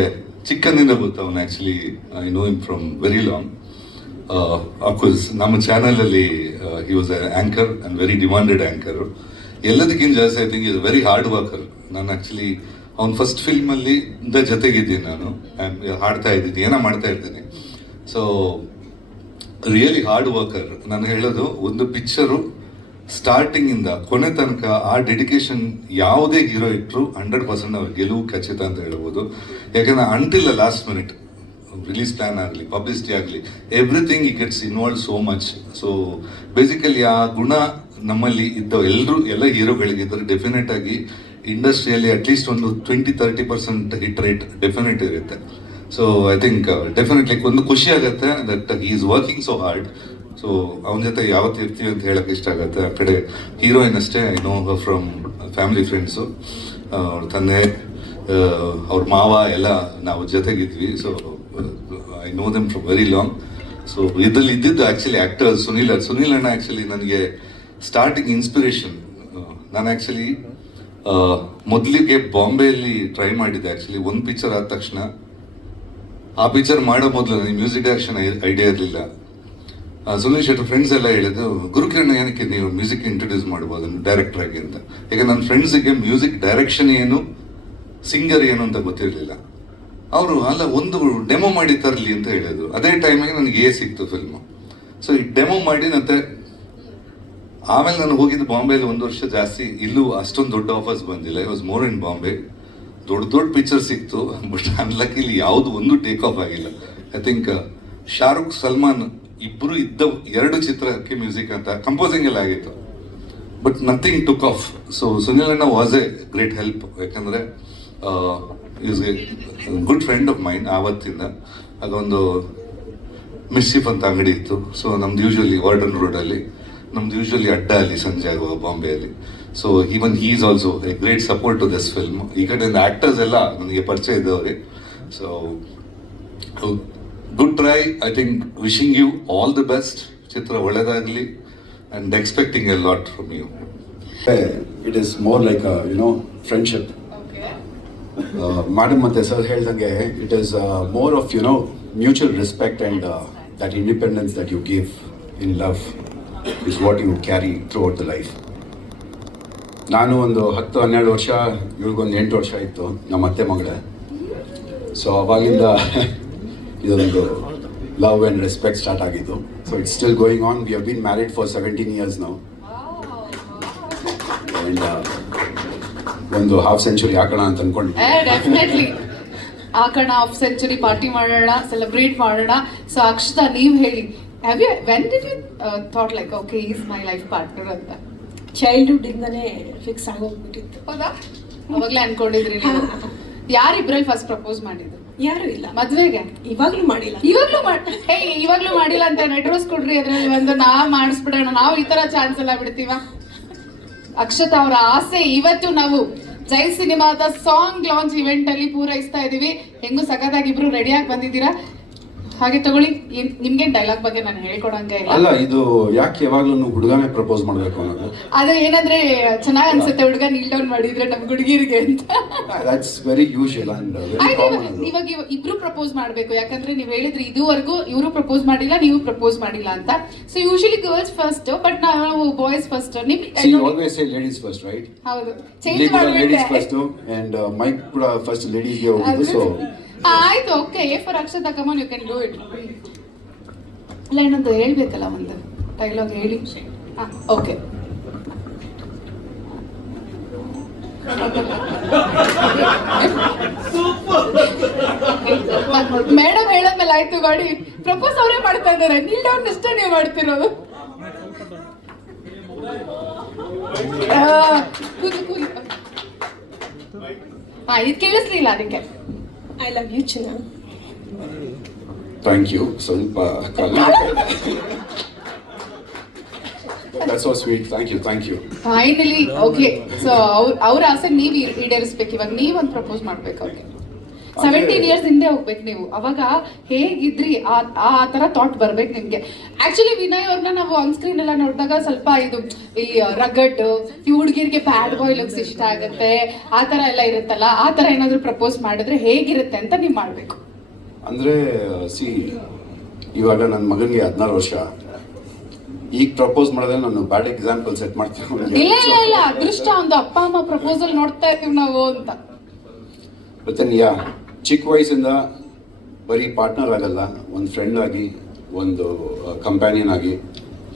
ಚಿಕ್ಕಂದಿನ ಗೊತ್ತು. ಅವನು actually I know him from very long. Of course ನಮ್ಮ ಚಾನಲಲ್ಲಿ he was anchor and very demanded anchor. ಎಲ್ಲದಕ್ಕಿಂತ ಜಾಸ್ತಿ I think is very hard worker. ನಾನು ಆಕ್ಚುಲಿ ಅವ್ನ ಫಸ್ಟ್ ಫಿಲ್ಮಲ್ಲಿ ಜೊತೆಗಿದ್ದೀನಿ, ನಾನು ಹಾಡ್ತಾ ಇದ್ದೀನಿ, ಏನೋ ಮಾಡ್ತಾ ಇರ್ತೀನಿ. So really hard worker. ನಾನು ಹೇಳೋದು, ಒಂದು ಪಿಕ್ಚರು ಸ್ಟಾರ್ಟಿಂಗ್ ಇಂದ ಕೊನೆ ತನಕ ಆ ಡೆಡಿಕೇಶನ್ ಯಾವುದೇ ಹೀರೋ ಇಟ್ಟರು 100% ಅವ್ರ ಗೆಲುವು ಖಚಿತ ಅಂತ ಹೇಳ್ಬೋದು. ಯಾಕಂದ್ರೆ until last minute release plan ಆಗಲಿ, ಪಬ್ಲಿಸಿಟಿ ಆಗಲಿ, ಎವ್ರಿಥಿಂಗ್ ಈ gets involve so much. So basically ಆ ಗುಣ ನಮ್ಮಲ್ಲಿ ಇದ್ದ ಎಲ್ಲ ಹೀರೋಗಳಿಗಿದ್ದರೆ ಡೆಫಿನೆಟ್ ಆಗಿ ಇಂಡಸ್ಟ್ರಿಯಲ್ಲಿ ಅಟ್ಲೀಸ್ಟ್ ಒಂದು 20-30% ಹಿಟ್ ರೇಟ್ ಡೆಫಿನೆಟ್ ಇರುತ್ತೆ. ಸೊ ಐ ಥಿಂಕ್ ಡೆಫಿನೆಟ್ಲಿ ಒಂದು ಖುಷಿ ಆಗುತ್ತೆ that he is working so hard. So ಅವನ ಜೊತೆ ಯಾವತ್ತು ಇರ್ತೀವಿ ಅಂತ ಹೇಳಕ್ಕೆ ಇಷ್ಟ ಆಗುತ್ತೆ. ಆ ಕಡೆ ಹೀರೋಯಿನ್ ಅಷ್ಟೇ, I know from family friends, ಅವ್ರ ತಂದೆ, ಅವ್ರ ಮಾವ ಎಲ್ಲ ನಾವು ಜೊತೆಗಿದ್ವಿ. So I know them from very long. So ಇದರಲ್ಲಿ ಇದ್ದಿದ್ದು ಆ್ಯಕ್ಚುಲಿ ಆ್ಯಕ್ಟರ್ ಸುನೀಲ್ ಅಣ್ಣ ಆ್ಯಕ್ಚುಲಿ ನನಗೆ ಸ್ಟಾರ್ಟಿಂಗ್ ಇನ್ಸ್ಪಿರೇಷನ್. ನಾನು ಆ್ಯಕ್ಚುಲಿ ಮೊದಲಿಗೆ ಬಾಂಬೆಯಲ್ಲಿ ಟ್ರೈ ಮಾಡಿದ್ದೆ. ಆ್ಯಕ್ಚುಲಿ ಒಂದು ಪಿಕ್ಚರ್ ಆದ ತಕ್ಷಣ ಆ ಪಿಕ್ಚರ್ ಮಾಡೋ ಮೊದಲು ನನಗೆ ಮ್ಯೂಸಿಕ್ ಡೈರೆಕ್ಷನ್ ಐಡಿಯಾ ಇರಲಿಲ್ಲ. ಸುನೀಲ್ ಶೆಟ್ಟಿ ಫ್ರೆಂಡ್ಸ್ ಎಲ್ಲ ಹೇಳಿದ್ದು, ಗುರುಕಿರಣ್ ಏನಕ್ಕೆ ನೀವು ಮ್ಯೂಸಿಕ್ ಇಂಟ್ರೊಡ್ಯೂಸ್ ಮಾಡ್ಬೋದು ಡೈರೆಕ್ಟರ್ ಆಗಿ ಅಂತ. ಯಾಕೆ ನನ್ನ ಫ್ರೆಂಡ್ಸಿಗೆ ಮ್ಯೂಸಿಕ್ ಡೈರೆಕ್ಷನ್ ಏನು, ಸಿಂಗರ್ ಏನು ಅಂತ ಗೊತ್ತಿರಲಿಲ್ಲ. ಅವರು ಅಲ್ಲ ಒಂದು ಡೆಮೋ ಮಾಡಿ ತರಲಿ ಅಂತ ಹೇಳಿದ್ರು. ಅದೇ ಟೈಮಿಗೆ ನನಗೆ ಸಿಕ್ತು ಫಿಲ್ಮು. ಸೊ ಈ ಡೆಮೋ ಮಾಡಿ ಮತ್ತೆ ಆಮೇಲೆ ನಾನು ಹೋಗಿದ್ದು ಬಾಂಬೆಲಿ 1 ವರ್ಷ ಜಾಸ್ತಿ. ಇಲ್ಲೂ ಅಷ್ಟೊಂದು ದೊಡ್ಡ ಆಫರ್ಸ್ ಬಂದಿಲ್ಲ. I was more in Bombay. ದೊಡ್ಡ ಪಿಕ್ಚರ್ ಸಿಕ್ತು, ಬಟ್ ಅನ್ಲಕ್ಕಿಲಿ ಯಾವುದು ಒಂದು ಟೇಕ್ ಆಫ್ ಆಗಿಲ್ಲ. ಐ ಥಿಂಕ್ ಶಾರುಖ್ ಸಲ್ಮಾನ್ ಇಬ್ಬರು ಇದ್ದ 2 ಚಿತ್ರಕ್ಕೆ ಮ್ಯೂಸಿಕ್ ಅಂತ ಕಂಪೋಸಿಂಗ್ ಎಲ್ಲ ಆಗಿತ್ತು, but nothing took off. So Sunil ಅಣ್ಣ ವಾಸ್ ಎ ಗ್ರೇಟ್ ಹೆಲ್ಪ್. ಯಾಕಂದರೆ is a good friend of mind. ಆವತ್ತಿಂದ ಅದೊಂದು ಮಿಸ್ಚಿಫ್ ಅಂತ ಅಂಗಡಿ ಇತ್ತು. ಸೊ ನಮ್ದು ಯೂಶ್ವಲಿ ವಾರ್ಡನ್ ರೋಡಲ್ಲಿ, ನಮ್ದು ಯೂಶ್ವಲಿ ಅಡ್ಡ ಅಲ್ಲಿ ಸಂಜೆ ಆಗುವ ಬಾಂಬೆಯಲ್ಲಿ. So even he is also a great support to this film. ಈ ಕಡೆಯಿಂದ ಆ್ಯಕ್ಟರ್ಸ್ ಎಲ್ಲ ನನಗೆ ಪರಿಚಯ ಇದ್ದವ್ರೆ. So good try. I think wishing you all the best. ಚಿತ್ರ ಒಳ್ಳೆಯದಾಗಲಿ and expecting a lot from you. It is more like a, friendship. Madam ಮತ್ತೆ sir ಹೇಳ್ದಂಗೆ it is more of, mutual respect and that independence that you give in love is what you carry throughout the life. ನಾನು ಒಂದು 10-12 ವರ್ಷ, ಇವ್ರಿಗೊಂದು 8 ವರ್ಷ ಇತ್ತು, ನಮ್ಮ ಅತ್ತೆ ಮಗಳೇ. ಸೊ ಅವಾಗಿಂದ ಇದೊಂದು ಲವ್ ಆ್ಯಂಡ್ ರೆಸ್ಪೆಕ್ಟ್ ಸ್ಟಾರ್ಟ್ ಆಗಿದ್ದು. So it's still going on. We have been married for 17 years now. And ಒಂದು ಹಾಫ್ ಸೆಂಚುರಿ ಹಾಕೋಣ ಅಂತ ಅನ್ಕೊಂಡು. ಡೆಫಿನೆಟ್ಲಿ ಹಾಕೋಣ, ಹಾಫ್ ಸೆಂಚುರಿ ಪಾರ್ಟಿ ಮಾಡೋಣ, ಸೆಲೆಬ್ರೇಟ್ ಮಾಡೋಣ. ಸೊ ಅಕ್ಷತಾ, ನೀವು ಹೇಳಿ, when did you thought like okay is my life partner ಅಂತ? ಚೈಲ್ಡ್ಹುಡ್ ಇಂದನೇ ಫಿಕ್ಸ್ ಆಗೋಗ್ಬಿಟ್ಟಿತ್ತು. ಹೌದಾ? ಅವಾಗಲೇ ಅನ್ಕೊಂಡಿದ್ರಿ ನೀವು? ಯಾರಿಬ್ರಲ್ಲಿ ಫಸ್ಟ್ ಪ್ರಪೋಸ್ ಮಾಡಿದ್ದು? ಯಾರು ಇಲ್ಲ. ಮದ್ವೆಗೆ? ಇವಾಗ್ಲೂ ಮಾಡಿಲ್ಲ. ಇವಾಗ್ಲೂ ಮಾಡಿಲ್ಲ ಅಂತ ನೆಟ್ರೋಸ್ ಕೊಡ್ರಿ. ಅದ್ರಲ್ಲಿ ಒಂದು ಮಾಡಿಸ್ಬಿಡೋಣ, ನಾವು ಈ ತರ ಚಾನ್ಸ್ ಎಲ್ಲ ಬಿಡ್ತೀವ? ಅಕ್ಷತಾ ಅವರ ಆಸೆ ಇವತ್ತು ನಾವು ಜೈ ಸಿನಿಮಾದ ಸಾಂಗ್ ಲಾಂಚ್ ಇವೆಂಟ್ ಅಲ್ಲಿ ಪೂರೈಸ್ತಾ ಇದೀವಿ. ಹೆಂಗು ಸಖತ್ತಾಗಿ ಇಬ್ರು ರೆಡಿಯಾಗಿ ಬಂದಿದ್ದೀರಾ. ಹಾಗೆ ತಗೊಳ್ಳಿ, ನಿಮ್ಗೆ ಡೈಲಾಗ್ ಬಗ್ಗೆ ನಾನು ಹೇಳ್ಕೊಡಂಗೆ ಇಲ್ಲ. ಅಲ್ಲ, ಇದು ಯಾಕೆ ಯಾವಾಗ್ಲೂ ಹುಡುಗನೇ ಪ್ರಪೋಸ್ ಮಾಡ್ಬೇಕು ಅನ್ನೋದು? ಅದು ಏನಂದ್ರೆ ಚೆನ್ನಾಗಿ ಅನ್ಸುತ್ತೆ ಹುಡುಗ ನೀಲ್ ಡೌನ್ ಮಾಡಿದ್ರೆ ನಮ್ ಹುಡುಗಿರಿಗೆ ಅಂತ. That's very usual and very common. ಇವಾಗ ಇಬ್ರು ಪ್ರಪೋಸ್ ಮಾಡ್ಬೇಕು, ಯಾಕಂದ್ರೆ ನೀವ್ ಹೇಳಿದ್ರಿ ಇದುವರೆಗೂ ಇವರು ಪ್ರಪೋಸ್ ಮಾಡಿಲ್ಲ, ನೀವು ಪ್ರಪೋಸ್ ಮಾಡಿಲ್ಲ ಅಂತ. So usually girls first, but ನಾವು boys first. You always say ladies first, right? ಹೌದು, Ladies ಚೇಂಜ್ ಮಾಡ್ಬಿಟ್ಟೆ. first and Mike ಕೂಡ ಫಸ್ಟ್ ಲೇಡೀಸ್ ಗೆ ಹೋಗಿದ್ದು. ಸೊ ಆಯ್ತು, okay. For Akshata, come on, you can do it. ಇಲ್ಲ, ಇನ್ನೊಂದು ಹೇಳ್ಬೇಕಲ್ಲ, ಒಂದು ಡೈಲಾಗ್ ಹೇಳಿ. ಓಕೆ. ಮೇಡಮ್ ಹೇಳದ್ಮೇಲೆ ಆಯ್ತು ಗಾಡಿ. ಪ್ರಪೋಸ್ ಅವರೇ ಮಾಡ್ತಾ ಇದಾರೆ, ನೀಲ್ ಡೌನ್ ಇಷ್ಟೇ ನೀವು ಮಾಡ್ತಿರೋದು. ಇದು ಕೇಳಿಸ್ಲಿಲ್ಲ ಅದಕ್ಕೆ. ಐ ಲವ್ ಯು ಚಿನ್ನ. Thank you. ಸ್ವಲ್ಪ That's so sweet. Thank you. Finally okay. So ಅವ್ರ ಆಸೆ ನೀವು ಈಡೇರಿಸ್ಬೇಕು. ಇವಾಗ ನೀವೊಂದು ಪ್ರಪೋಸ್ ಮಾಡ್ಬೇಕು ಅವ್ರಿಗೆ. 17 years ಹಿಂದೆ ಹೋಗ್ಬೇಕು ನೀವು. ಅವಾಗ ಹೇಗಿದ್ರಿ ಆ ತರ ಥಾಟ್ ಬರ್ಬೇಕು ನಿಮ್ಗೆ. ಆಕ್ಚುಲಿ ವಿನಯ್ ಅವ್ರನ್ನ ನಾವು ಆನ್ ಸ್ಕ್ರೀನ್ ಎಲ್ಲ ನೋಡಿದಾಗ ಸ್ವಲ್ಪ ಇದು ಈ ರಗಡ್, ಈ ಹುಡುಗಿರಿಗೆ ಬ್ಯಾಡ್ ಬಾಯ್ ಲುಕ್ಸ್ ಇಷ್ಟ ಆಗುತ್ತೆ, ಆ ತರ ಎಲ್ಲ ಇರುತ್ತಲ್ಲ, ಆ ತರ ಏನಾದ್ರು ಪ್ರಪೋಸ್ ಮಾಡಿದ್ರೆ ಹೇಗಿರುತ್ತೆ ಅಂತ ನೀವು ಮಾಡ್ಬೇಕು. ಅಂದ್ರೆ ಇವಾಗ ನನ್ನ ಮಗನಿಗೆ 16 ವರ್ಷ. ಈಗ ಪ್ರಪೋಸ್ ಮಾಡಿದ್ರೆ ನಾನು ಬ್ಯಾಡ್ ಎಕ್ಸಾಂಪಲ್ ಸೆಟ್ ಮಾಡ್ತೀನಿ. ಇಲ್ಲ, ಅದೃಷ್ಟ ಒಂದು ಅಪ್ಪ ಅಮ್ಮ ಪ್ರಪೋಸಲ್ ನೋಡ್ತಾ ಇರ್ತೀವಿ ನಾವು ಅಂತ. ಮತ್ತೆ ಚಿಕ್ಕ ವಯಸ್ಸಿಂದ ಬರೀ ಪಾರ್ಟ್ನರ್ ಆಗಲ್ಲ, ಒಂದು ಫ್ರೆಂಡ್ ಆಗಿ, ಒಂದು ಕಂಪ್ಯಾನಿಯನ್ ಆಗಿ,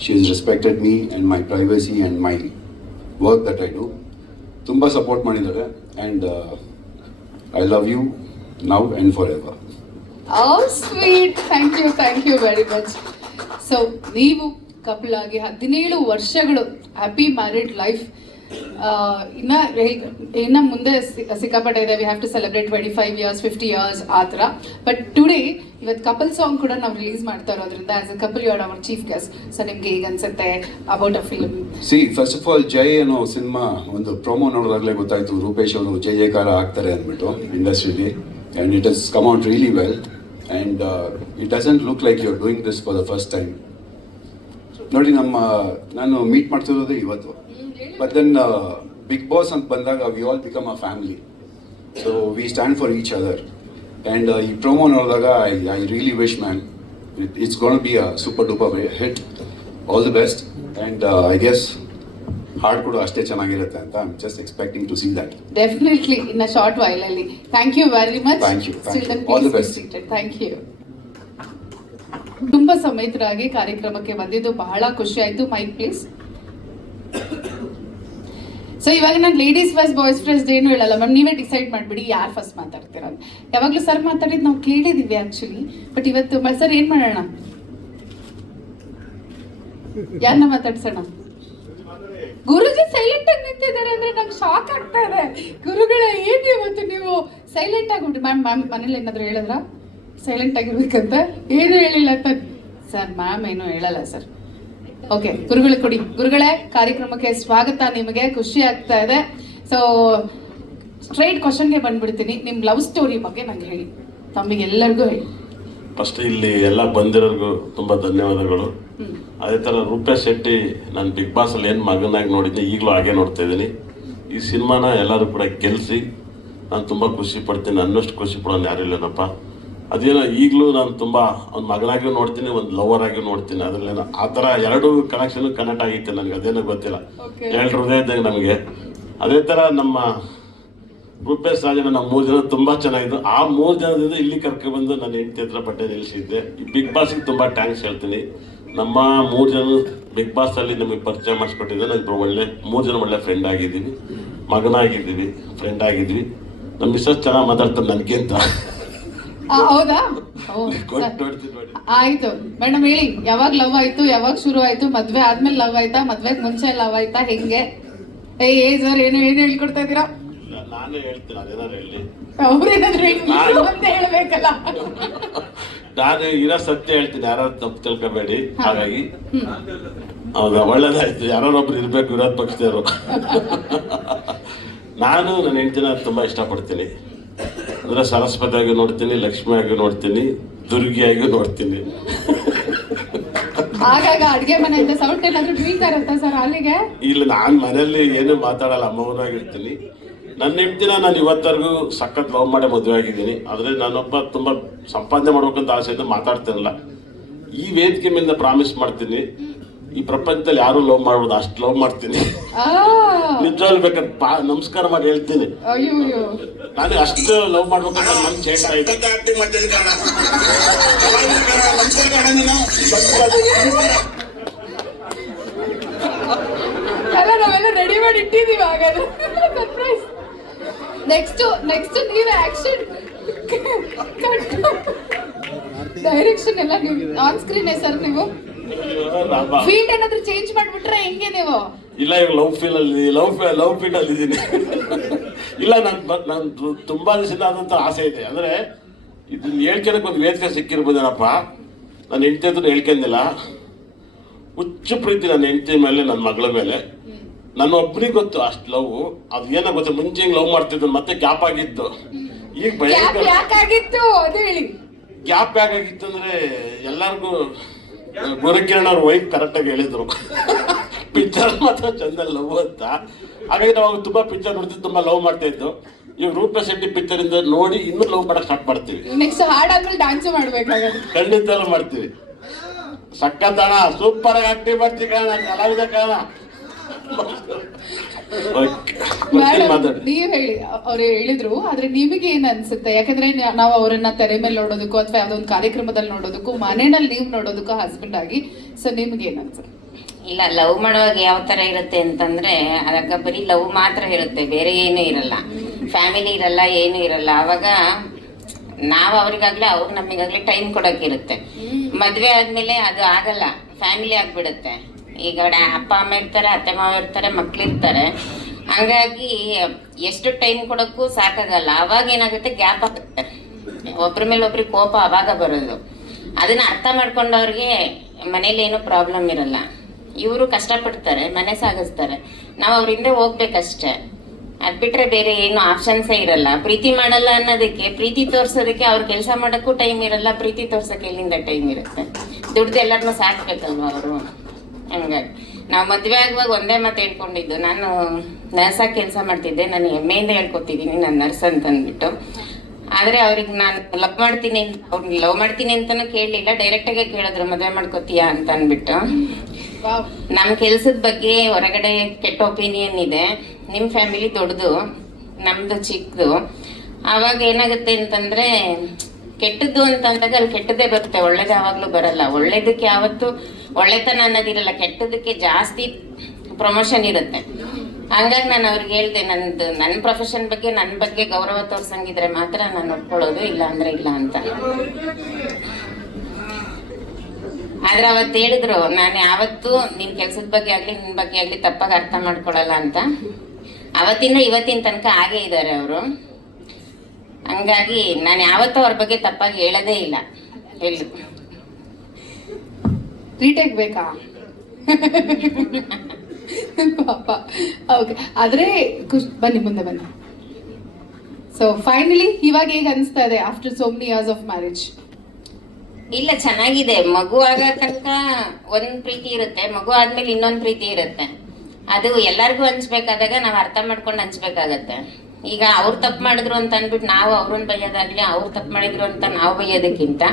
she is respected me and my privacy and my work that I do. ತುಂಬ ಸಪೋರ್ಟ್ ಮಾಡಿದ್ದಾರೆ and I love you now and forever. Sweet, thank you very much. So ನೀವು couple ಆಗಿ 17 ವರ್ಷಗಳು happy married life. ಇನ್ನ ಮುಂದೆ ಸಿಕ್ಕಾಪಟ್ಟೆ ಇದೆ. We have to celebrate 25 years 50 years ಆ ಥರ. ಬಟ್ ಟುಡೇ ಇವತ್ತು ಕಪಲ್ ಸಾಂಗ್ ಕೂಡ ನಾವು ರಿಲೀಸ್ ಮಾಡ್ತಾ ಇರೋದ್ರಿಂದ as a couple you are our chief guest. So ನಿಮ್ಗೆ ಈಗ ಅನ್ಸುತ್ತೆ about a film? See first of all Jai ಅನ್ನೋ ಸಿನಿಮಾ ಒಂದು ಪ್ರೊಮೋ ನೋಡಿದಾಗಲೇ ಗೊತ್ತಾಯ್ತು ರೂಪೇಶ್ ಅವರು ಜೈ ಜಯಕಾರ ಆಗ್ತಾರೆ ಅಂದ್ಬಿಟ್ಟು ಇಂಡಸ್ಟ್ರಿಗೆ. And it has come out really well and it doesn't look like you are doing this for the first time. ನೋಡಿ ನಾನು ಮೀಟ್ ಮಾಡ್ತಿರೋದೇ ಇವತ್ತು. ಬಟ್ ದೆನ್ ಬಿಗ್ ಬಾಸ್ ಅಂತ ಬಂದಾಗ we all become a family. So we stand for each other. And ಈ promo ನೋಡಿದಾಗ I really wish man it's gonna be a super duper hit. All the best. And I guess ಹಾಡು ಕೂಡ ಅಷ್ಟೇ ಚೆನ್ನಾಗಿರುತ್ತೆ ಅಂತ I am just expecting to see that. Definitely in a short while ಅಲ್ಲಿ. Thank you very much. Thank you. All the best. Thank you. ಕುಟುಂಬ ಸಮೇತರಾಗಿ ಕಾರ್ಯಕ್ರಮಕ್ಕೆ ಬಂದಿದ್ದು ಬಹಳ ಖುಷಿ ಆಯ್ತು. Mic please. ಸೊ ಇವಾಗ ನಾನು ಲೇಡೀಸ್ ಫಸ್ಟ್ ಬಾಯ್ಸ್ ಫಸ್ಟ್ ಏನು ಹೇಳಲ್ಲ ಮ್ಯಾಮ್, ನೀವೇ ಡಿಸೈಡ್ ಮಾಡಿಬಿಡಿ ಯಾರು ಫಸ್ಟ್ ಮಾತಾಡ್ತೀರ. ಯಾವಾಗಲೂ ಸರ್ ಮಾತಾಡಿದ್ದು ನಾವು ಕೇಳಿದೀವಿ ಆಕ್ಚುಲಿ. ಬಟ್ ಇವತ್ತು ಸರ್ ಏನು ಮಾಡೋಣ, ಯಾರನ್ನ ಮಾತಾಡ್ಸೋಣ? ಗುರುಜಿ ಸೈಲೆಂಟ್ ಆಗಿ ನಿಂತಿದ್ದಾರೆ ಅಂದ್ರೆ ನಂಗೆ ಶಾಕ್ ಆಗ್ತಾ ಇದೆ. ಗುರುಗಳೇ ಏನು ಇವತ್ತು ನೀವು ಸೈಲೆಂಟ್ ಆಗಿಬಿಟ್ರಿ? ಮ್ಯಾಮ್ ಮನೇಲಿ ಏನಾದ್ರು ಹೇಳಿದ್ರ ಸೈಲೆಂಟ್ ಆಗಿರ್ಬೇಕಂತ? ಏನು ಹೇಳಿಲ್ಲ ಅಂತ ಸರ್. ಮ್ಯಾಮ್ ಏನು ಹೇಳಲ್ಲ ಸರ್. ಓಕೆ ಗುರುಗಳೇ ಕೊಡಿ. ಗುರುಗಳೇ ಕಾರ್ಯಕ್ರಮಕ್ಕೆ ಸ್ವಾಗತ. ನಿಮಗೆ ಖುಷಿ ಆಗ್ತಾ ಇದೆ. ಸೊ ಸ್ಟ್ರೈಟ್ ಕ್ವಶನ್ಗೆ ಬಂದ್ಬಿಡ್ತೀನಿ. ನಿಮ್ಮ ಲವ್ ಸ್ಟೋರಿ ಬಗ್ಗೆ ನಂಗೆ ಹೇಳಿ, ತಮಗೆಲ್ಲರಿಗೂ ಹೇಳಿ. ಫಸ್ಟ್ ಇಲ್ಲಿ ಎಲ್ಲ ಬಂದಿರೋರ್ಗು ತುಂಬ ಧನ್ಯವಾದಗಳು. ಅದೇ ಥರ ರೂಪೇಶ್ ಶೆಟ್ಟಿ ನಾನು ಬಿಗ್ ಬಾಸಲ್ಲಿ ಏನು ಮಗನಾಗಿ ನೋಡಿದ್ದೆ ಈಗಲೂ ಹಾಗೆ ನೋಡ್ತಾ ಇದ್ದೀನಿ. ಈ ಸಿನಿಮಾನ ಎಲ್ಲರೂ ಕೂಡ ಗೆಲ್ಲಿಸಿ ನಾನು ತುಂಬ ಖುಷಿ ಪಡ್ತೀನಿ. ನನ್ನಷ್ಟು ಖುಷಿ ಪಡೋನು ಯಾರು ಇಲ್ಲನಪ್ಪ. ಅದೇನೋ ಈಗಲೂ ನಾನು ತುಂಬ ಒಂದು ಮಗನಾಗಿಯೂ ನೋಡ್ತೀನಿ, ಒಂದು ಲವರ್ ಆಗಿಯೂ ನೋಡ್ತೀನಿ. ಅದರಲ್ಲೇನೋ ಆ ಥರ ಎರಡು ಕನೆಕ್ಷನ್ ಕನೆಕ್ಟ್ ಆಗಿತ್ತು ನನಗೆ. ಅದೇನೋ ಗೊತ್ತಿಲ್ಲ, ಎರಡು ಹೃದಯದಾಗ ನಮಗೆ. ಅದೇ ಥರ ನಮ್ಮ ರೂಪೇಶ್ ರಾಜನ ನಮ್ಮ 3 ಜನ ತುಂಬ ಚೆನ್ನಾಗಿದ್ದು. ಆ 3 ಜನದಿಂದ ಇಲ್ಲಿ ಕರ್ಕೊಬಂದು ನನ್ನ ಹೆಂಡತಿ ಹತ್ರ ಬಟ್ಟೆ ನಿಲ್ಲಿಸಿದ್ದೆ. ಈ ಬಿಗ್ ಬಾಸ್ಗೆ ತುಂಬ ಥ್ಯಾಂಕ್ಸ್ ಹೇಳ್ತೀನಿ. ನಮ್ಮ 3 ಜನ ಬಿಗ್ ಬಾಸಲ್ಲಿ ನಮಗೆ ಪರಿಚಯ ಮಾಡಿಸ್ಕೊಟ್ಟಿದ್ದೆ. ನನಗೆ 3 ಜನ ಒಳ್ಳೆ ಫ್ರೆಂಡ್ ಆಗಿದ್ದೀವಿ, ಮಗನಾಗಿದ್ದೀವಿ, ಫ್ರೆಂಡ್ ಆಗಿದ್ವಿ. ನಮ್ಮ ಮಿಸ್ಸಸ್ ಚೆನ್ನಾಗಿ ಮಾತಾಡ್ತಾರೆ ನನಗಿಂತ. ಹೌದಾ? ಆಯ್ತು ಮೇಡಮ್ ಹೇಳಿ, ಯಾವಾಗ ಲವ್ ಆಯ್ತು, ಯಾವಾಗ ಶುರು ಆಯ್ತು? ಮದ್ವೆ ಆದ್ಮೇಲೆ ಲವ್ ಆಯ್ತಾ, ಮದ್ವೆಗೆ ಮುಂಚೆ ಲವ್ ಆಯ್ತಾ, ಹೆಂಗೆ? ಏ ಸರ್ ಏನು ಹೇಳ್ಕೊಡ್ತಾ ಇದ್ದೀರಾ? ನಾನೇ ಹೇಳ್ತೀನಿ, ಅದೇನಾದ್ರು ಹೇಳಿ. ಅವ್ರೇನಾದ್ರು ಅಂತ ಹೇಳ್ಬೇಕಲ್ಲ. ನಾನು ಇರೋ ಸತ್ಯ ಹೇಳ್ತೀನಿ, ಯಾರು ತಪ್ಪು ತಿಳ್ಕೊಬೇಡಿ. ಹಾಗಾಗಿ ಹೌದಾ, ಒಳ್ಳೇದಾಯ್ತು. ಯಾರೊಬ್ರು ಇರ್ಬೇಕು ವಿರೋಧ ಪಕ್ಷದವರು. ನಾನು ನನ್ನ ಹೆಂಡತಿನ ತುಂಬ ಇಷ್ಟಪಡ್ತೀನಿ. ಅಂದರೆ ಸರಸ್ವತಿಯಾಗಿ ನೋಡ್ತೀನಿ, ಲಕ್ಷ್ಮಿಯಾಗಿ ನೋಡ್ತೀನಿ, ದುರ್ಗಿಯಾಗಿ ನೋಡ್ತೀನಿ. ಆಗಾಗ ಅಡ್ಗೆ ಮನೆ ಅಂತ ಸೌಟ್ ಏನಾದ್ರು ಬೀಳ್ತಾ ಇರತ್ತಾ ಸರ್ ಅಲ್ಲಿಗೆ? ಇಲ್ಲ, ನಾನು ಮನೆಯಲ್ಲಿ ಏನು ಮಾತಾಡಲ್ಲ, ಮೌನಾಗಿರ್ತೀನಿ. ನನ್ನ ಹೆಂಡ್ತಿನ ನಾನು ಇವತ್ತರೆಗೂ ಸಖತ್ ಲವ್ ಮಾಡೇ ಮದುವೆ ಆಗಿದ್ದೀನಿ. ಆದರೆ ನಾನೊಬ್ಬ ತುಂಬ ಸಂಪಾದನೆ ಮಾಡ್ಬೇಕಂತ ಆಸೆಯಿಂದ ಮಾತಾಡ್ತೀನಲ್ಲ. ಈ ವೇದಿಕೆ ಮೇಲೆ ಪ್ರಾಮಿಸ್ ಮಾಡ್ತೀನಿ, ಈ ಪ್ರಪಂಚದಲ್ಲಿ ಯಾರು ಲವ್ ಮಾಡ್ಬೋದು ಅಷ್ಟು ಲವ್ ಮಾಡ್ತೀನಿ. ನಿಜವಾಗ್ಲೂ ಬೇಕಾದ್ರೆ ನಮಸ್ಕಾರ ಮಾಡಿ ಹೇಳ್ತೀನಿ, ನಾನು ಅಷ್ಟು ಲವ್ ಮಾಡ್ಬೇಕಂತ ಮನ್ಸು ಹೇಳ್ತಾ ಇದ್ದೀನಿ. ನಾವೆಲ್ಲ ರೆಡಿ ಮಾಡಿ ಇಟ್ಟಿದೀವಿ. ಹಾಗಾದ್ರೆ ಸರ್ಪ್ರೈಸ್. ನೆಕ್ಸ್ಟ್ ನೀವೇ ಆಕ್ಷನ್ ಡೈರೆಕ್ಷನ್ ಎಲ್ಲ ನೀವು ಆನ್ ಸ್ಕ್ರೀನ್ ಸರ್. ನೀವು ಫೀಲ್ಡ್ ಏನಾದ್ರು ಚೇಂಜ್ ಮಾಡ್ಬಿಟ್ರೆ ಹೆಂಗೆ ನೀವು? ಇಲ್ಲ, ಇವಾಗ ಲವ್ ಫೀಲ್ಡ್ ಅಲ್ಲಿ ಇದ್ದೀನಿ. ಇಲ್ಲ, ನಾನು ತುಂಬಾ ದಿವಸದ ಆದಂತ ಆಸೆ ಇದೆ. ಅಂದ್ರೆ ಇದನ್ನ ಹೇಳ್ಕೊಳಕ್ ಒಂದು ವೇದಿಕೆ ಸಿಕ್ಕಿರ್ಬೋದೇನಪ್ಪ. ನನ್ನ ಹೆಂಡತಿ ಹತ್ರ ಹೇಳ್ಕೊಂಡಿಲ್ಲ. ಹುಚ್ಚು ಪ್ರೀತಿ ನನ್ನ ಹೆಂಡತಿ ಮೇಲೆ, ನನ್ನ ಮಗಳ ಮೇಲೆ. ನನ್ನ ಒಬ್ಬನಿಗೆ ಗೊತ್ತು ಅಷ್ಟು ಲವ್. ಅದು ಏನೋ ಗೊತ್ತ, ಮುಂಚೆ ಹಿಂಗೆ ಲವ್ ಮಾಡ್ತಿದ್ದು, ಮತ್ತೆ ಗ್ಯಾಪ್ ಆಗಿತ್ತು. ಈಗ ಭಯಂಕರ ಗ್ಯಾಪ್ ಯಾಕಾಗಿತ್ತು ಅಂದ್ರೆ ಎಲ್ಲರಿಗೂ ಗುರುಕಿರಣ್ ಅವ್ರ ವೈಫ್ ಕರೆಕ್ಟಾಗಿ ಹೇಳಿದ್ರು, ಪಿಕ್ಚರ್ ಮಾತ್ರ ಚಂದ ಲವ್ ಅಂತ. ಹಾಗಾಗಿ ನಾವು ತುಂಬಾ ಪಿಕ್ಚರ್ ನೋಡ್ತಿದ್ದು, ತುಂಬಾ ಲವ್ ಮಾಡ್ತಾ ಇದ್ದು. ಈಗ ರೂಪೇಶ್ ಶೆಟ್ಟಿ ಪಿಕ್ಚರ್ ಇಂದ ನೋಡಿ ಇನ್ನೂ ಲವ್ ಮಾಡಕ್ ಸ್ಟಾರ್ಟ್ ಮಾಡ್ತೀವಿ. ನೆಕ್ಸ್ಟ್ ಹಾಡಾದ್ಮೇಲೆ ಡ್ಯಾನ್ಸ್ ಮಾಡ್ಬೇಕಾಗುತ್ತೆ. ಖಂಡಿತ ಎಲ್ಲ ಮಾಡ್ತೀವಿ. ಸಕ್ಕತ್ತಣ, ಸೂಪರ್ ಆಗಿ ಆಕ್ಟಿವ್ ಮಾಡ್ತೀವಿ ಕಾಣ, ಕಲಾವಿದ ಕಾಣ. ನೀವ್ ಹೇಳಿ, ಅವ್ರು ಹೇಳಿದ್ರು. ಆದ್ರೆ ನಿಮಗೆ ಏನ್ ಅನ್ಸುತ್ತೆ? ಯಾಕಂದ್ರೆ ನಾವು ಅವರನ್ನ ತೆರೆ ಮೇಲೆ ನೋಡೋದಕ್ಕೂ ಅಥವಾ ಯಾವ್ದೊಂದು ಕಾರ್ಯಕ್ರಮದಲ್ಲಿ ನೋಡೋದಕ್ಕೂ, ಮನೆಯಲ್ಲಿ ನೀವು ನೋಡೋದಕ್ಕೂ ಹಸ್ಬೆಂಡ್ ಆಗಿ, ಸೊ ನಿಮ್ಗೆ ಏನ್ ಅನ್ಸುತ್ತೆ? ಇಲ್ಲ, ಲವ್ ಮಾಡುವಾಗ ಯಾವ ತರ ಇರುತ್ತೆ ಅಂತಂದ್ರೆ, ಅದಕ್ಕೆ ಬರೀ ಲವ್ ಮಾತ್ರ ಇರುತ್ತೆ, ಬೇರೆ ಏನು ಇರಲ್ಲ. ಫ್ಯಾಮಿಲಿ ಇರಲ್ಲ, ಏನು ಇರಲ್ಲ. ಅವಾಗ ನಾವು ಅವ್ರಿಗಾಗ್ಲಿ ಅವ್ರು ನಮಗಾಗ್ಲಿ ಟೈಮ್ ಕೊಡೋಕ್ಕಿರುತ್ತೆ. ಮದುವೆ ಆದ್ಮೇಲೆ ಅದು ಆಗಲ್ಲ, ಫ್ಯಾಮಿಲಿ ಆಗ್ಬಿಡುತ್ತೆ. ಈಗ ಅಪ್ಪ ಅಮ್ಮ ಇರ್ತಾರೆ, ಅತ್ತೆ ಮಾವ ಇರ್ತಾರೆ, ಮಕ್ಳಿರ್ತಾರೆ. ಹಂಗಾಗಿ ಎಷ್ಟು ಟೈಮ್ ಕೊಡೋಕ್ಕೂ ಸಾಕಾಗಲ್ಲ. ಅವಾಗ ಏನಾಗುತ್ತೆ, ಗ್ಯಾಪ್ ಆಗುತ್ತೆ, ಒಬ್ರ ಮೇಲೆ ಒಬ್ರಿಗೆ ಕೋಪ ಅವಾಗ ಬರೋದು. ಅದನ್ನ ಅರ್ಥ ಮಾಡ್ಕೊಂಡವ್ರಿಗೆ ಮನೇಲಿ ಏನೂ ಪ್ರಾಬ್ಲಮ್ ಇರಲ್ಲ. ಇವರು ಕಷ್ಟಪಡ್ತಾರೆ, ಮನೆ ಸಾಗಿಸ್ತಾರೆ, ನಾವು ಅವ್ರ ಹಿಂದೆ ಹೋಗ್ಬೇಕಷ್ಟೆ. ಅದ್ ಬಿಟ್ರೆ ಬೇರೆ ಏನು ಆಪ್ಷನ್ಸೇ ಇರಲ್ಲ. ಪ್ರೀತಿ ಮಾಡಲ್ಲ ಅನ್ನೋದಕ್ಕೆ, ಪ್ರೀತಿ ತೋರ್ಸೋದಕ್ಕೆ ಅವ್ರ ಕೆಲಸ ಮಾಡೋಕ್ಕೂ ಟೈಮ್ ಇರಲ್ಲ, ಪ್ರೀತಿ ತೋರ್ಸೋಕೆ ಎಲ್ಲಿಂದ ಟೈಮ್ ಇರುತ್ತೆ? ದುಡ್ದು ಎಲ್ಲರನ್ನೂ ಸಾಕ್ಬೇಕಲ್ವ ಅವರು. ಹಂಗಾಗಿ ನಾವು ಮದುವೆ ಆಗುವಾಗ ಒಂದೇ ಮಾತು ಹೇಳ್ಕೊಂಡಿದ್ದು, ನಾನು ನರ್ಸಾಗಿ ಕೆಲಸ ಮಾಡ್ತಿದ್ದೆ, ನಾನು ಹೆಮ್ಮೆಯಿಂದ ಹೇಳ್ಕೊತಿದ್ದೀನಿ ನಾನು ನರ್ಸ್ ಅಂತ ಅಂದ್ಬಿಟ್ಟು. ಆದರೆ ಅವ್ರಿಗೆ ನಾನು ಲವ್ ಮಾಡ್ತೀನಿ ಅಂತಲೂ ಕೇಳಲಿಲ್ಲ, ಡೈರೆಕ್ಟಾಗೆ ಕೇಳಿದ್ರು ಮದುವೆ ಮಾಡ್ಕೋತೀಯಾ ಅಂತ ಅಂದ್ಬಿಟ್ಟು. ನಮ್ಮ ಕೆಲ್ಸದ ಬಗ್ಗೆ ಹೊರಗಡೆ ಕೆಟ್ಟ ಒಪಿನಿಯನ್ ಇದೆ. ನಿಮ್ಮ ಫ್ಯಾಮಿಲಿ ದೊಡ್ಡದು, ನಮ್ಮದು ಚಿಕ್ಕದು. ಆವಾಗ ಏನಾಗುತ್ತೆ ಅಂತಂದರೆ, ಕೆಟ್ಟದ್ದು ಅಂತ ಅಂದಾಗ ಅಲ್ಲಿ ಕೆಟ್ಟದ್ದೇ ಬರುತ್ತೆ, ಒಳ್ಳೇದು ಯಾವಾಗಲೂ ಬರಲ್ಲ. ಒಳ್ಳೇದಕ್ಕೆ ಯಾವತ್ತು ಒಳ್ಳೆತನ ಅನ್ನೋದಿರಲ್ಲ, ಕೆಟ್ಟದಕ್ಕೆ ಜಾಸ್ತಿ ಪ್ರಮೋಷನ್ ಇರುತ್ತೆ. ಹಂಗಾಗಿ ನಾನು ಅವ್ರಿಗೆ ಹೇಳ್ದೆ, ನನ್ನ ಪ್ರೊಫೆಷನ್ ಬಗ್ಗೆ ನನ್ನ ಬಗ್ಗೆ ಗೌರವ ತೋರ್ಸಂಗಿದ್ರೆ ಮಾತ್ರ ನಾನು ಒಪ್ಕೊಳ್ಳೋದು, ಇಲ್ಲ ಅಂದ್ರೆ ಇಲ್ಲ ಅಂತ. ಆದ್ರೆ ಅವತ್ತು ಹೇಳಿದ್ರು, ನಾನು ಯಾವತ್ತೂ ನಿನ್ ಕೆಲ್ಸದ ಬಗ್ಗೆ ಆಗ್ಲಿ ನಿನ್ ಬಗ್ಗೆ ಆಗ್ಲಿ ತಪ್ಪಾಗಿ ಅರ್ಥ ಮಾಡ್ಕೊಳಲ್ಲ ಅಂತ. ಅವತ್ತಿಂದ ಇವತ್ತಿನ ತನಕ ಹಾಗೇ ಇದ್ದಾರೆ ಅವರು. ಹಂಗಾಗಿ ನಾನು ಯಾವತ್ತೂ ಅವ್ರ ಬಗ್ಗೆ ತಪ್ಪಾಗಿ ಹೇಳೋದೇ ಇಲ್ಲ. ಹೇಳು ರೀಟೇಕ್ ಬೇಕಾ? ಪಾಪ. ಓಕೆ, ಆದ್ರೆ ಬನ್ನಿ ಮುಂದೆ ಬನ್ನಿ. ಸೊ ಫೈನಲಿ ಇವಾಗ ಹೇಗೆ ಅನಿಸ್ತಾ ಇದೆ after so many years of marriage? ಇಲ್ಲ, ಚೆನ್ನಾಗಿದೆ. ಮಗು ಆಗೋ ತನಕ ಒಂದ್ ಪ್ರೀತಿ ಇರುತ್ತೆ, ಮಗು ಆದ್ಮೇಲೆ ಇನ್ನೊಂದ್ ಪ್ರೀತಿ ಇರುತ್ತೆ. ಅದು ಎಲ್ಲರಿಗೂ ಹಂಚ್ಬೇಕಾದಾಗ ನಾವು ಅರ್ಥ ಮಾಡ್ಕೊಂಡು ಹಂಚ್ಬೇಕಾಗತ್ತೆ. ಈಗ ಅವ್ರು ತಪ್ಪು ಮಾಡಿದ್ರು ಅಂತ ಅಂದ್ಬಿಟ್ಟು ನಾವು ಅವ್ರನ್ನ ಬೈಯೋದಾಗ್ಲಿ, ಅವ್ರು ತಪ್ಪು ಮಾಡಿದ್ರು ಅಂತ ನಾವು ಬೈಯೋದಕ್ಕಿಂತ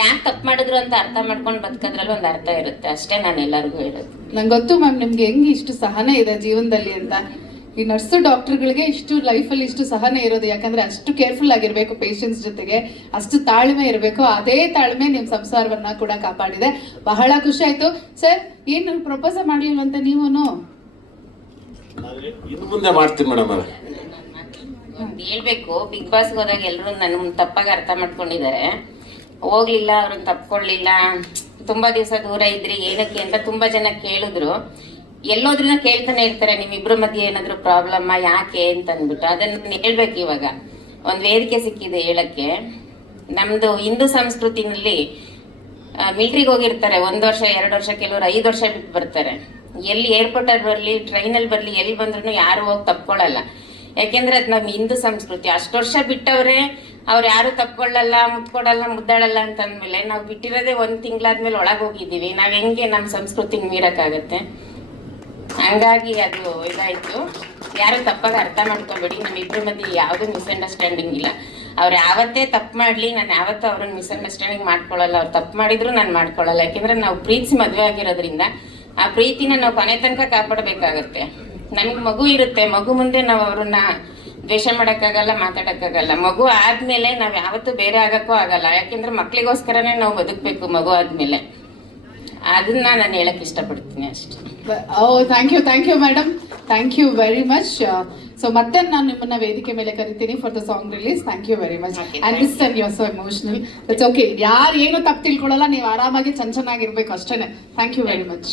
ಯಾಕೆ ತಪ್ಪು ಮಾಡಿದ್ರು ಅಂತ ಅರ್ಥ ಮಾಡ್ಕೊಂಡು ಬದುಕೋದ್ರಲ್ಲಿ ಒಂದು ಅರ್ಥ ಇರುತ್ತೆ ಅಷ್ಟೇ. ನಾನು ಎಲ್ಲರಿಗೂ ಹೇಳೋದು. ನಂಗೆ ಗೊತ್ತು ಮ್ಯಾಮ್, ನಿಮ್ಗೆ ಹೆಂಗೆ ಇಷ್ಟು ಸಹನೆ ಇದೆ ಜೀವನದಲ್ಲಿ ಅಂತ. ಈ ನರ್ಸು ಡಾಕ್ಟರ್ಗಳಿಗೆ ಇಷ್ಟು ಲೈಫಲ್ಲಿ ಇಷ್ಟು ಸಹನೆ ಇರೋದು ಯಾಕಂದ್ರೆ ಅಷ್ಟು ಕೇರ್ಫುಲ್ ಆಗಿರ್ಬೇಕು ಪೇಷಂಟ್ಸ್ ಜೊತೆಗೆ, ಅಷ್ಟು ತಾಳ್ಮೆ ಇರಬೇಕು. ಅದೇ ತಾಳ್ಮೆ ನಿಮ್ಮ ಸಂಸಾರವನ್ನ ಕೂಡ ಕಾಪಾಡಿದೆ. ಬಹಳ ಖುಷಿ ಆಯ್ತು. ಸರ್, ಏನು ಪ್ರಪೋಸ ಮಾಡ್ಲಿಲ್ವಂತ ನೀವು? ಇನ್ನು ಮುಂದೆ ಮಾಡ್ತೀನಿ ಮೇಡಮ್. ಹೇಳ್ಬೇಕು, ಬಿಗ್ ಬಾಸ್ಗೆ ಹೋದಾಗ ಎಲ್ಲರೂ ನನ್ನ ತಪ್ಪಾಗಿ ಅರ್ಥ ಮಾಡ್ಕೊಂಡಿದ್ದಾರೆ. ಹೋಗ್ಲಿಲ್ಲ, ಅವ್ರನ್ನ ತಪ್ಕೊಳ್ಳಿಲ್ಲ, ತುಂಬಾ ದಿವಸ ದೂರ ಇದ್ರಿ ಏನಕ್ಕೆ ಅಂತ ತುಂಬಾ ಜನ ಕೇಳಿದ್ರು. ಎಲ್ಲೋದ್ರನ್ನ ಕೇಳ್ತಾನೆ ಇರ್ತಾರೆ, ನಿಮ್ಮಿಬ್ರ ಮಧ್ಯೆ ಏನಾದ್ರು ಪ್ರಾಬ್ಲಮ್ಮ ಯಾಕೆ ಅಂತ ಅಂದ್ಬಿಟ್ಟು. ಅದನ್ನ ಹೇಳ್ಬೇಕು. ಇವಾಗ ಒಂದು ವೇದಿಕೆ ಸಿಕ್ಕಿದೆ ಹೇಳಕ್ಕೆ. ನಮ್ದು ಹಿಂದೂ ಸಂಸ್ಕೃತಿನಲ್ಲಿ ಮಿಲ್ಟ್ರಿಗೆ ಹೋಗಿರ್ತಾರೆ 1 ವರ್ಷ 2 ವರ್ಷ, ಕೆಲವರು 5 ವರ್ಷ ಬಿಟ್ಟು ಬರ್ತಾರೆ. ಎಲ್ಲಿ ಏರ್ಪೋರ್ಟಲ್ಲಿ ಬರಲಿ, ಟ್ರೈನಲ್ಲಿ ಬರಲಿ, ಎಲ್ಲಿ ಬಂದ್ರೂ ಯಾರು ಹೋಗಿ ತಪ್ಕೊಳ್ಳಲ್ಲ. ಯಾಕೆಂದ್ರೆ ಅದು ನಮ್ಮ ಹಿಂದೂ ಸಂಸ್ಕೃತಿ. ಅಷ್ಟು ವರ್ಷ ಬಿಟ್ಟವ್ರೆ, ಅವ್ರು ಯಾರು ತಪ್ಕೊಳ್ಳಲ್ಲ, ಮುತ್ಕೊಡಲ್ಲ, ಮುದ್ದಾಡಲ್ಲ ಅಂತ ಅಂದ್ಮೇಲೆ ನಾವು ಬಿಟ್ಟಿರೋದೇ 1 ತಿಂಗಳಾದ್ಮೇಲೆ ಒಳಗೆ ಹೋಗಿದ್ದೀವಿ. ನಾವ್ ಹೆಂಗೆ ನಮ್ಮ ಸಂಸ್ಕೃತಿನ ಮೀರಕ್ಕಾಗತ್ತೆ? ಹಂಗಾಗಿ ಅದು ಇದಾಯ್ತು. ಯಾರು ತಪ್ಪಾಗಿ ಅರ್ಥ ಮಾಡ್ಕೊಬೇಡಿ. ನಮ್ಮಿಬ್ಬರ ಮಧ್ಯೆ ಯಾವುದೂ ಮಿಸ್ಅಂಡರ್ಸ್ಟ್ಯಾಂಡಿಂಗ್ ಇಲ್ಲ. ಅವ್ರು ಯಾವತ್ತೇ ತಪ್ಪು ಮಾಡಲಿ, ನಾನು ಯಾವತ್ತೂ ಅವ್ರನ್ನ ಮಿಸ್ಅಂಡರ್ಸ್ಟ್ಯಾಂಡಿಂಗ್ ಮಾಡ್ಕೊಳ್ಳಲ್ಲ. ಅವ್ರು ತಪ್ಪು ಮಾಡಿದ್ರು ನಾನು ಮಾಡ್ಕೊಳ್ಳಲ್ಲ. ಯಾಕೆಂದ್ರೆ ನಾವು ಪ್ರೀತಿಸಿ ಮದುವೆ ಆಗಿರೋದ್ರಿಂದ ಆ ಪ್ರೀತಿನ ನಾವು ಕೊನೆ ತನಕ ಕಾಪಾಡಬೇಕಾಗತ್ತೆ. ನಮ್ಗೆ ಮಗು ಇರುತ್ತೆ, ಮಗು ಮುಂದೆ ನಾವು ಅವ್ರನ್ನ ದ್ವೇಷ ಮಾಡೋಕ್ಕಾಗಲ್ಲ, ಮಾತಾಡೋಕ್ಕಾಗಲ್ಲ. ಮಗು ಆದ್ಮೇಲೆ ನಾವು ಯಾವತ್ತೂ ಬೇರೆ ಆಗಕ್ಕೂ ಆಗಲ್ಲ. ಯಾಕೆಂದ್ರೆ ಮಕ್ಳಿಗೋಸ್ಕರನೇ ನಾವು ಬದುಕಬೇಕು ಮಗು ಆದ್ಮೇಲೆ. ಅದನ್ನ ನಾನು ಹೇಳಕ್ ಇಷ್ಟಪಡ್ತೀನಿ ಅಷ್ಟೇ. Thank you madam, thank you very much. So ಮತ್ತೆ ನಾನು ನಿಮ್ಮನ್ನ ವೇದಿಕೆ ಮೇಲೆ ಕರಿತೀನಿ for the song release. Thank you very much. And listen, you are so emotional. It's okay, ಯಾರು ಏನು ತಪ್ಪು ತಿಳ್ಕೊಳ್ಳಲ್ಲ, ನೀವು ಆರಾಮಾಗಿ ಚೆನ್ನಾಗಿರ್ಬೇಕು ಅಷ್ಟೇನೆ. Thank you very much.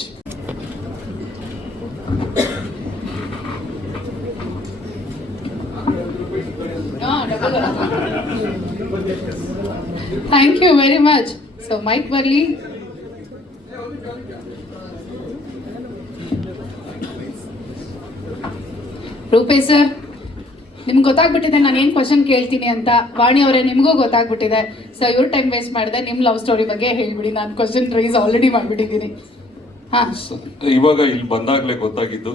Thank you very much. So mike ಬರ್ಲಿ. ರೂಪೇಶ್ ಸರ್, ನಿಮ್ಗೆ ಗೊತ್ತಾಗ್ಬಿಟ್ಟಿದೆ ನಾನು ಏನು ಕ್ವಶನ್ ಕೇಳ್ತೀನಿ ಅಂತ. ವಾಣಿ ಅವರೇ, ನಿಮಗೂ ಗೊತ್ತಾಗ್ಬಿಟ್ಟಿದೆ. ಸೊ ಇವ್ರ ಟೈಮ್ ವೇಸ್ಟ್ ಮಾಡಿದೆ, ನಿಮ್ಮ ಲವ್ ಸ್ಟೋರಿ ಬಗ್ಗೆ ಹೇಳ್ಬಿಡಿ. ನಾನು ಕ್ವಶನ್ ರೈಸ್ ಆಲ್ರೆಡಿ ಮಾಡಿಬಿಟ್ಟಿದ್ದೀನಿ. ಇವಾಗ ಇಲ್ಲಿ ಬಂದಾಗ್ಲೇ ಗೊತ್ತಾಗಿದ್ದು,